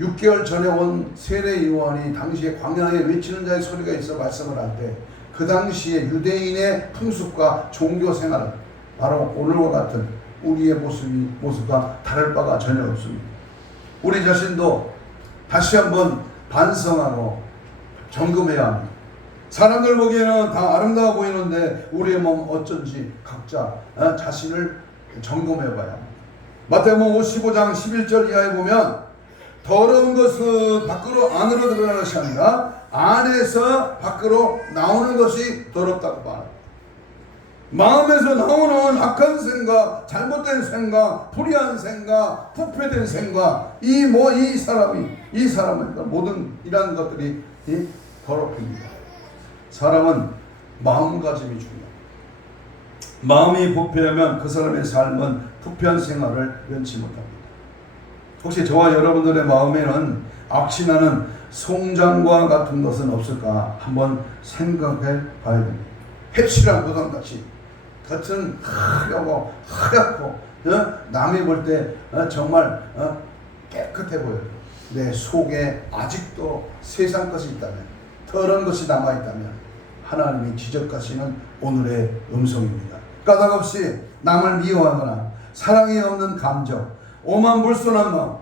6개월 전에 온 세례 요한이 당시에 광야에 외치는 자의 소리가 있어 말씀을 할 때 그 당시에 유대인의 풍습과 종교 생활은 바로 오늘과 같은 우리의 모습과 다를 바가 전혀 없습니다. 우리 자신도 다시 한번 반성하고 점검해야 합니다. 사람들 보기에는 다 아름다워 보이는데 우리의 몸 어쩐지 각자 자신을 점검해봐야 합니다. 마태복음 55장 11절 이하에 보면 더러운 것은 밖으로 안으로 들어가는 것이 아니라 안에서 밖으로 나오는 것이 더럽다고 말합니다. 마음에서 나오는 악한 생각, 잘못된 생각, 불의한 생각, 부패된 생각, 이 사람은 모든 이러한 것들이 더럽힙니다. 사람은 마음가짐이 중요합니다. 마음이 부패하면 그 사람의 삶은 부패한 생활을 면치 못합니다. 혹시 저와 여러분들의 마음에는 악신하는 송장과 같은 것은 없을까 한번 생각해 봐야 됩니다. heb실한 고동같이 겉은 하얗고 남이 볼 때 정말 깨끗해 보여요. 내 속에 아직도 세상 것이 있다면, 더러운 것이 남아있다면 하나님이 지적하시는 오늘의 음성입니다. 까닭없이 남을 미워하거나 사랑이 없는 감정, 오만 불손한 마음,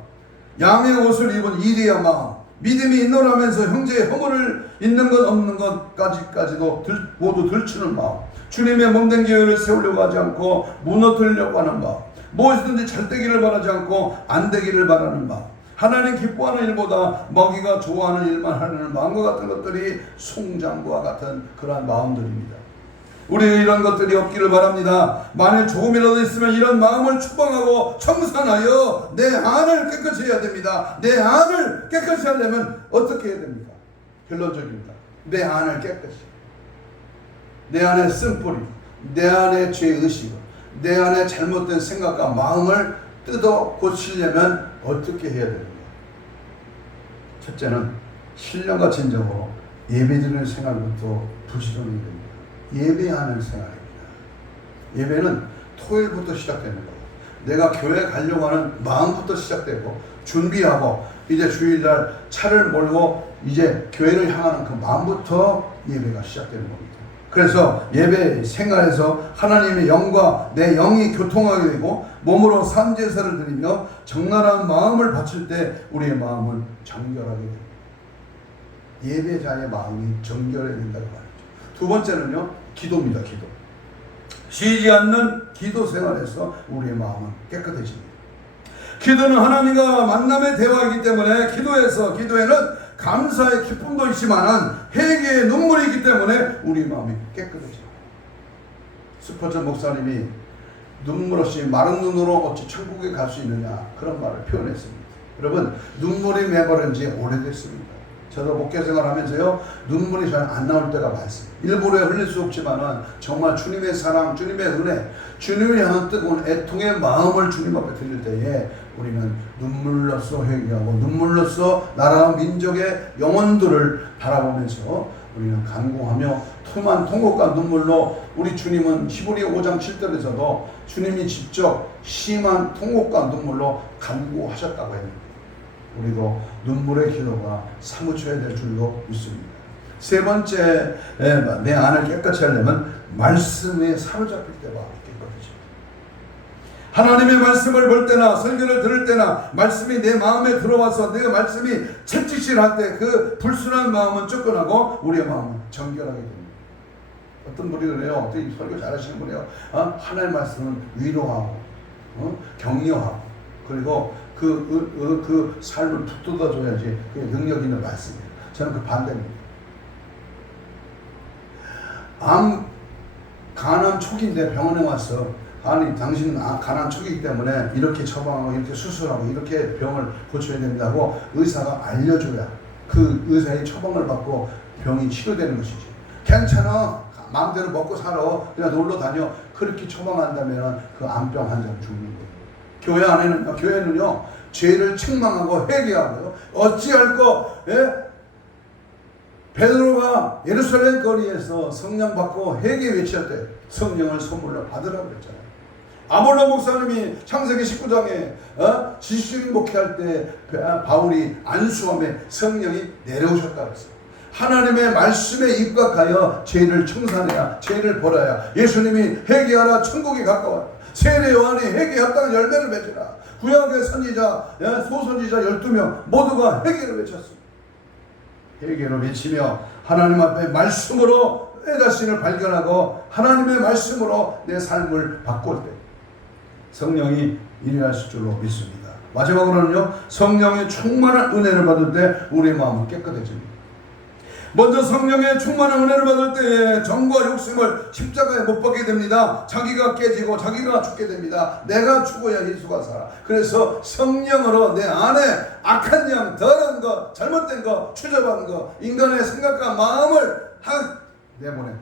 양의 옷을 입은 이리한 마음, 믿음이 있노라면서 형제의 허물을 있는 것 없는 것까지도 모두 들추는 마음, 주님의 몸된 교회를 세우려고 하지 않고 무너뜨리려고 하는 마음, 무엇이든지 잘 되기를 바라지 않고 안 되기를 바라는 마음, 하나님 기뻐하는 일보다 먹이가 좋아하는 일만 하려는 마음과 같은 것들이 송장과 같은 그러한 마음들입니다. 우리 이런 것들이 없기를 바랍니다. 만일 조금이라도 있으면 이런 마음을 추방하고 청산하여 내 안을 깨끗이 해야 됩니다. 내 안을 깨끗이 하려면 어떻게 해야 됩니까? 결론적입니다. 내 안을 깨끗이, 내 안의 쓴뿌리, 내 안의 죄의식, 내 안의 잘못된 생각과 마음을 뜯어 고치려면 어떻게 해야 됩니까? 첫째는 신령과 진정으로 예배드리는 생활부터 부지런히 됩니다. 예배하는 생활입니다. 예배는 토요일부터 시작되는 거예요. 내가 교회 가려고 하는 마음부터 시작되고 준비하고 이제 주일날 차를 몰고 이제 교회를 향하는 그 마음부터 예배가 시작되는 겁니다. 그래서 예배 생활에서 하나님의 영과 내 영이 교통하게 되고 몸으로 산제사를 드리며 적나라한 마음을 바칠 때 우리의 마음은 정결하게 됩니다. 예배자의 마음이 정결해야 된다고 말이죠. 두 번째는요, 기도입니다. 기도. 쉬지 않는 기도 생활에서 우리의 마음은 깨끗해집니다. 기도는 하나님과 만남의 대화이기 때문에 기도에는 감사의 기쁨도 있지만 회개의 눈물이 있기 때문에 우리 마음이 깨끗해집니다. 스퍼전 목사님이 눈물 없이 마른 눈으로 어찌 천국에 갈 수 있느냐 그런 말을 표현했습니다. 여러분, 눈물이 맺어버린 지 오래됐습니다. 저도 목회 생활하면서요, 눈물이 잘 안 나올 때가 많습니다. 일부러 흘릴 수 없지만은 정말 주님의 사랑, 주님의 은혜, 주님을 향한 뜨거운 애통의 마음을 주님 앞에 드릴 때에 우리는 눈물로써 회개하고 눈물로써 나라와 민족의 영혼들을 바라보면서 우리는 간구하며 통곡과 눈물로 우리 주님은 히브리 5장 7절에서도 주님이 직접 심한 통곡과 눈물로 간구하셨다고 했습니다. 우리도 눈물의 기도가 사무쳐야 될 줄로 믿습니다. 세 번째, 내 안을 깨끗이 하려면 말씀에 사로잡힐 때가 깨끗해집니다. 하나님의 말씀을 볼 때나 설교를 들을 때나 말씀이 내 마음에 들어와서 내 말씀이 채찍질할 때 그 불순한 마음은 쫓겨나고 우리의 마음은 정결하게 됩니다. 어떤 분이 그래요. 어떤 설교 잘하시는 분이요. 하나님의 말씀은 위로하고 격려하고 그리고 그 삶을 북돋아줘야지 그게 능력 있는 말씀이에요. 저는 그 반대입니다. 간암 초기인데 병원에 와서 아니 당신은 간암 초기이기 때문에 이렇게 처방하고 이렇게 수술하고 이렇게 병을 고쳐야 된다고 의사가 알려줘야 그 의사의 처방을 받고 병이 치료되는 것이지. 괜찮아, 마음대로 먹고 살아, 그냥 놀러 다녀, 그렇게 처방한다면 그 암병 환자는 죽는 거예요. 교회는요, 죄를 책망하고 회개하고요. 어찌할꼬, 베드로가 예루살렘 거리에서 성령 받고 회개 외칠 때 성령을 선물로 받으라고 그랬잖아요. 아볼로 목사님이 창세기 19장에 지식 목회할 때 바울이 안수함에 성령이 내려오셨다고 했어요. 하나님의 말씀에 입각하여 죄를 청산해야, 죄를 벌어야 예수님이 회개하라 천국이 가까워. 세례 요한이 회개에 합당한 열매를 맺으라. 구약의 선지자, 소선지자 12명 모두가 회개를 외쳤습니다. 회개로 외치며 하나님 앞에 말씀으로 내 자신을 발견하고 하나님의 말씀으로 내 삶을 바꿀 때 성령이 일어나실 줄로 믿습니다. 마지막으로는요, 성령의 충만한 은혜를 받을 때 우리의 마음은 깨끗해집니다. 먼저 성령의 충만한 은혜를 받을 때에 정과 욕심을 십자가에 못 박게 됩니다. 자기가 깨지고 자기가 죽게 됩니다. 내가 죽어야 예수가 살아. 그래서 성령으로 내 안에 악한 영, 더러운 것, 잘못된 것, 추접한 것, 인간의 생각과 마음을 내보내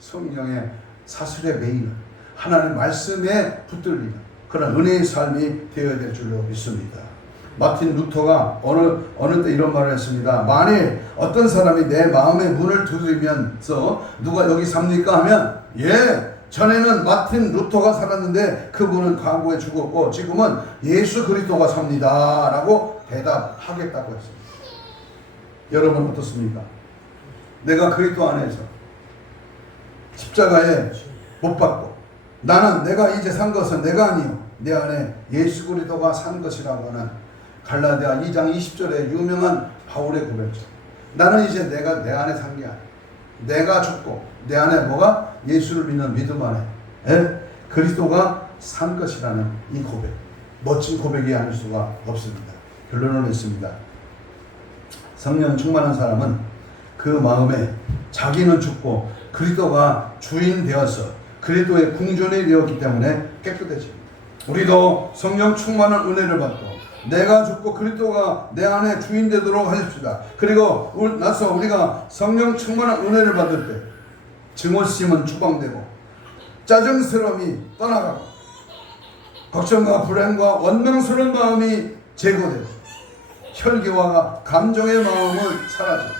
성령의 사슬에 매이는 하나님의 말씀에 붙들리는 그런 은혜의 삶이 되어야 될 줄로 믿습니다. 마틴 루터가 어느 때 이런 말을 했습니다. 만일 어떤 사람이 내 마음의 문을 두드리면서 누가 여기 삽니까 하면, 예, 전에는 마틴 루터가 살았는데 그분은 과거에 죽었고 지금은 예수 그리스도가 삽니다 라고 대답하겠다고 했습니다. 여러분 어떻습니까? 내가 그리스도 안에서 십자가에 못 박고 나는 내가 이제 산 것은 내가 아니요 내 안에 예수 그리스도가 산 것이라고 하는 갈라디아 2장 20절의 유명한 바울의 고백죠. 나는 이제 내가 내 안에 산 게 아니야. 내가 죽고 내 안에 뭐가? 예수를 믿는 믿음 안에 그리스도가 산 것이라는 이 고백. 멋진 고백이 아닐 수가 없습니다. 결론을 냈습니다. 성령 충만한 사람은 그 마음에 자기는 죽고 그리스도가 주인 되어서 그리스도의 궁전이 되었기 때문에 깨끗해집니다. 우리도 성령 충만한 은혜를 받고 내가 죽고 그리스도가 내 안에 주인 되도록 하십시다. 그리고 나서 우리가 성령 충만한 은혜를 받을 때 증오심은 추방되고 짜증스러움이 떠나가고 걱정과 불행과 원망스러운 마음이 제거되고 혈기와 감정의 마음을 사라지고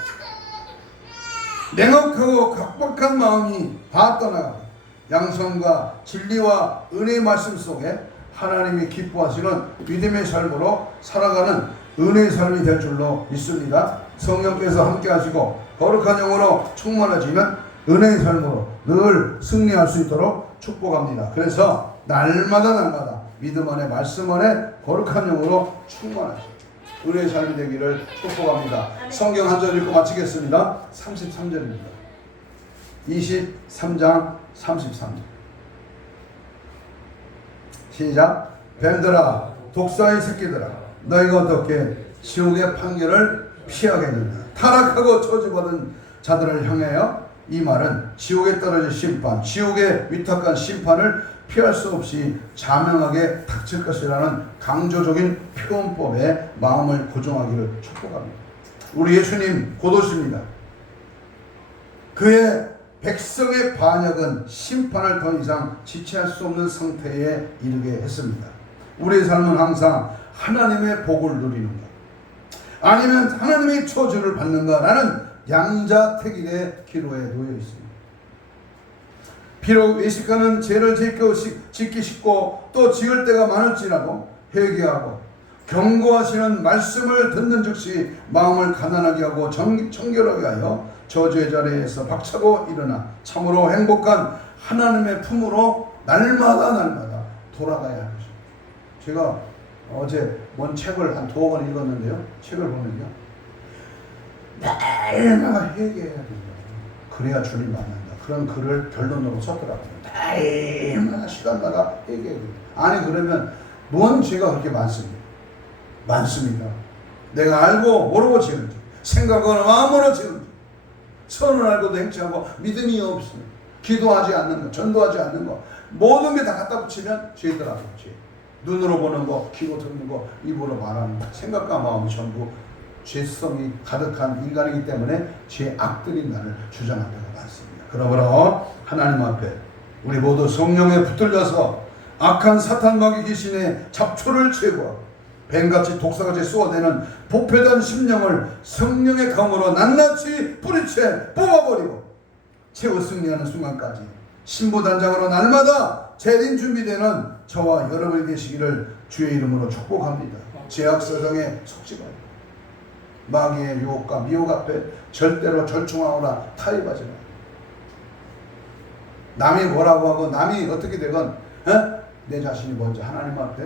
냉혹하고 각박한 마음이 다 떠나가고 양성과 진리와 은혜의 말씀 속에 하나님이 기뻐하시는 믿음의 삶으로 살아가는 은혜의 삶이 될 줄로 믿습니다. 성령께서 함께 하시고 거룩한 영으로 충만해지면 은혜의 삶으로 늘 승리할 수 있도록 축복합니다. 그래서 날마다 믿음 안에 말씀 안에 거룩한 영으로 충만하시고 은혜의 삶이 되기를 축복합니다. 성경 한 절 읽고 마치겠습니다. 33절입니다. 23장 33절 시작. 뱀들아 독사의 새끼들아 너희가 어떻게 지옥의 판결을 피하겠느냐. 타락하고 저주받은 자들을 향하여 이 말은 지옥에 떨어질 심판, 지옥의 위탁한 심판을 피할 수 없이 자명하게 닥칠 것이라는 강조적인 표현법에 마음을 고정하기를 축복합니다. 우리 예수님 곧 오십니다. 그의 백성의 반역은 심판을 더 이상 지체할 수 없는 상태에 이르게 했습니다. 우리의 삶은 항상 하나님의 복을 누리는가 아니면 하나님의 저주를 받는가라는 양자택일의 기로에 놓여 있습니다. 비록 외식하는 죄를 짓기 쉽고 또 지을 때가 많을지라도 회개하고 경고하시는 말씀을 듣는 즉시 마음을 가난하게 하고 청결하게 하여 저주의 자리에서 박차고 일어나 참으로 행복한 하나님의 품으로 날마다 돌아가야 할 것입니다. 제가 어제 뭔 책을 한 2권 읽었는데요. 책을 보면요. 날마다 회개해야 된다. 그래야 주님 만난다. 그런 글을 결론으로 썼더라고요. 날마다 시간마다 회개해야 된다. 아니 그러면 뭔 죄가 그렇게 많습니다. 내가 알고 모르고 지은 죄, 생각하고 마음으로 지은 죄, 선을 알고도 행치하고 믿음이 없으면 기도하지 않는 것, 전도하지 않는 것, 모든 게 다 갖다 붙이면 죄더라고요. 죄. 눈으로 보는 거, 귀로 듣는 거, 입으로 말하는 거, 생각과 마음이 전부 죄성이 가득한 인간이기 때문에 죄 악들이 나를 주장할 때가 많습니다. 그러므로 하나님 앞에 우리 모두 성령에 붙들려서 악한 사탄 마귀 귀신의 잡초를 제거하고 뱀같이 독사같이 쏘아대는 보패단 심령을 성령의 강으로 낱낱이 뿌리채 뽑아버리고 최후 승리하는 순간까지 신부단장으로 날마다 재림 준비되는 저와 여러분이 되시기를 주의 이름으로 축복합니다. 죄악사정에 속지 말고 마귀의 유혹과 미혹 앞에 절대로 절충하거나 타협하지 말고 남이 뭐라고 하고 남이 어떻게 되건 내 자신이 먼저 하나님 앞에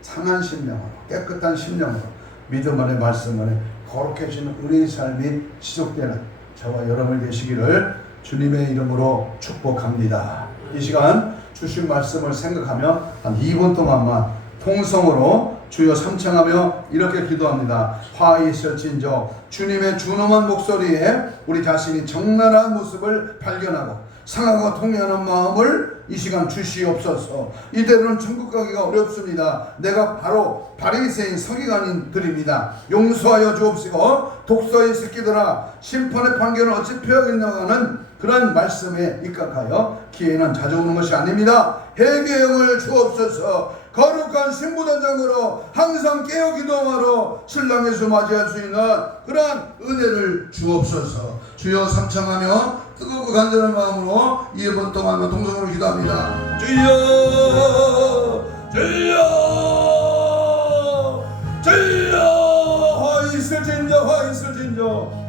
상한 심령으로 깨끗한 심령으로 믿음 안에 말씀 안에 거룩해지는 은혜의 삶이 지속되는 저와 여러분이 되시기를 주님의 이름으로 축복합니다. 이 시간 주신 말씀을 생각하며 한 2분 동안만 통성으로 주여 삼창하며 이렇게 기도합니다. 화 있을진저 주님의 준엄한 목소리에 우리 자신이 적나라한 모습을 발견하고 상하고 통회하는 마음을 이 시간 주시옵소서. 이대로는 천국 가기가 어렵습니다. 내가 바로 바리새인 서기관들입니다. 용서하여 주옵시고 독서의 새끼들아 심판의 판결을 어찌 펴야겠냐고 하는 그런 말씀에 입각하여 기회는 자주 오는 것이 아닙니다. 회개의 영을 주옵소서. 거룩한 신부단장으로 항상 깨어 기도하러 신랑의 수 맞이할 수 있는 그러한 은혜를 주옵소서. 주여 삼창하며 뜨겁고 간절한 마음으로 2분 동안 동성으로 기도합니다. 주여 주여 주여 화 있을진저 화 있을진저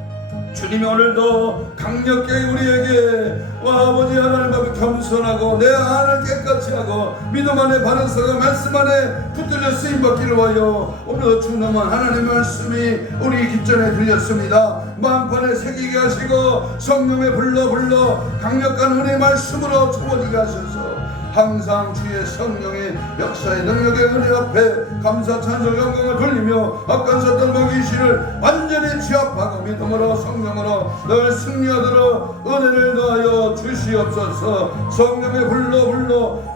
주님이 오늘도 강력하게 우리에게 아버지 하나님 앞에 겸손하고 내 안을 깨끗이 하고 믿음 안에 바른 사가 말씀 안에 붙들려 쓰임받기를 하여 오늘도 충만한 하나님의 말씀이 우리 귓전에 들렸습니다. 만판에 새기게 하시고 성령의 불러 강력한 은혜의 말씀으로 채워지게 하셔서 항상 주의 성령의 역사의 능력의 은혜 앞에 감사 찬송 영광을 돌리며 악한 사탄과 귀신을 완전히 제압하고 믿음으로 성령으로 늘 승리하도록 은혜를 더하여 주시옵소서. 성령의 불러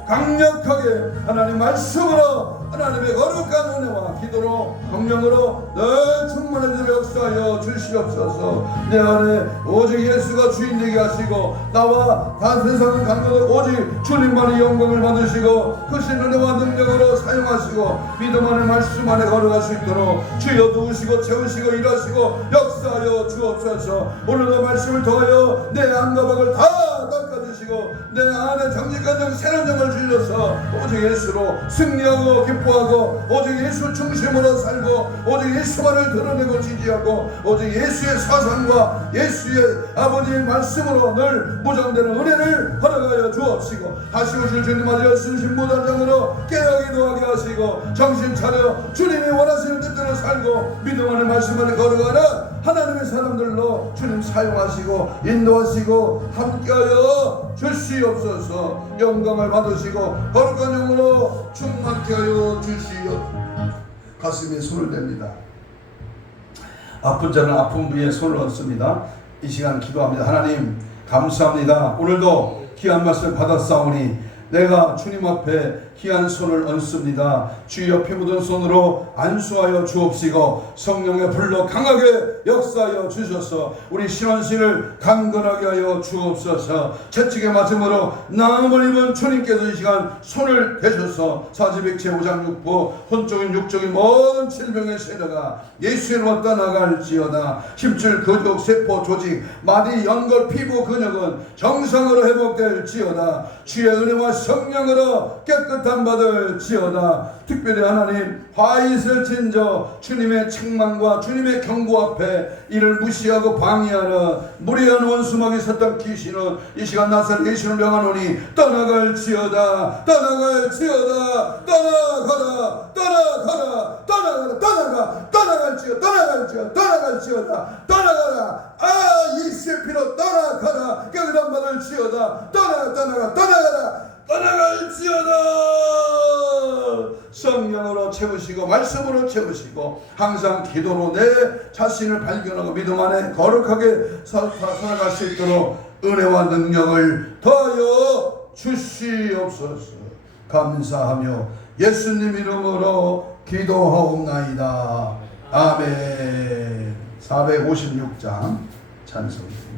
강력하게 하나님 말씀으로 하나님의 거룩한 은혜와 기도로 성령으로 늘 충만해지도록 역사하여 주시옵소서. 내 안에 오직 예수가 주인 되게 하시고 나와 다 세상을 강도록 오직 주님만이 영광을 받으시고 크신 은혜와 능력으로 사용하시고 믿음 안에 말씀 안에 걸어갈 수 있도록 주여 도우시고 채우시고 일하시고 역사하여 주옵소서. 오늘도 말씀을 통하여 내 안과 밖을 다 닦아주시고 내 안에 정직한 새로운 영을 주셔서 오직 예수로 승리하고 기뻐하고 오직 예수 중심으로 살고 오직 예수만을 드러내고 지지하고 오직 예수의 사상과 예수의 아버지의 말씀으로 늘 무장되는 은혜를 허락하여 주옵시고 다시 오실 주님 맞이할 신부단장으로 깨어 기도하게 하시고 정신 차려 주님이 원하시는 뜻대로 살고 믿음 안에 말씀 안에 걸어가는 하나님의 사람들로 주님 사용하시고 인도하시고 함께하여 주시옵소서. 영광을 받으시고 거룩한 영으로 충만케 하여 주시옵소서. 가슴에 손을 댑니다. 아픈 자는 아픈 부위에 손을 얹습니다. 이 시간 기도합니다. 하나님 감사합니다. 오늘도 귀한 말씀 받았사오니 내가 주님 앞에 귀한 손을 얹습니다. 주 옆에 묻은 손으로 안수하여 주옵시고 성령의 불로 강하게 역사하여 주셔서 우리 신원씨를 강건하게 하여 주옵소서. 채찍에 맞음으로 나음을 입은 주님께서 이 시간 손을 대셔서 사지백체 오장육부 혼적인 육적인 모든 질병의 세대가 예수의 이름으로 떠나갈지어다. 힘줄 근육 세포 조직 마디 연골 피부 근육은 정상으로 회복될지어다. 주의 은혜와 성령으로 깨끗한 받을지어다. 특별히 하나님 화 있을진저 주님의 책망과 주님의 경고 앞에 이를 무시하고 방해하는 무리한 원수막에 섰던 귀신은 이 시간 나사렛 예수를 명하노니 떠나갈지어다. 떠나갈지어다. 떠나가라. 떠나가라. 떠나가라. 떠나가. 떠나갈지어다. 떠나가라. 예수의 피로 떠나가라. 깨끗한 받을지어다. 떠나가라. 떠나갈지어다. 성령으로 채우시고 말씀으로 채우시고 항상 기도로 내 자신을 발견하고 믿음 안에 거룩하게 살아갈 수 있도록 은혜와 능력을 더하여 주시옵소서. 감사하며 예수님 이름으로 기도하옵나이다. 아멘. 456장 찬송입니다.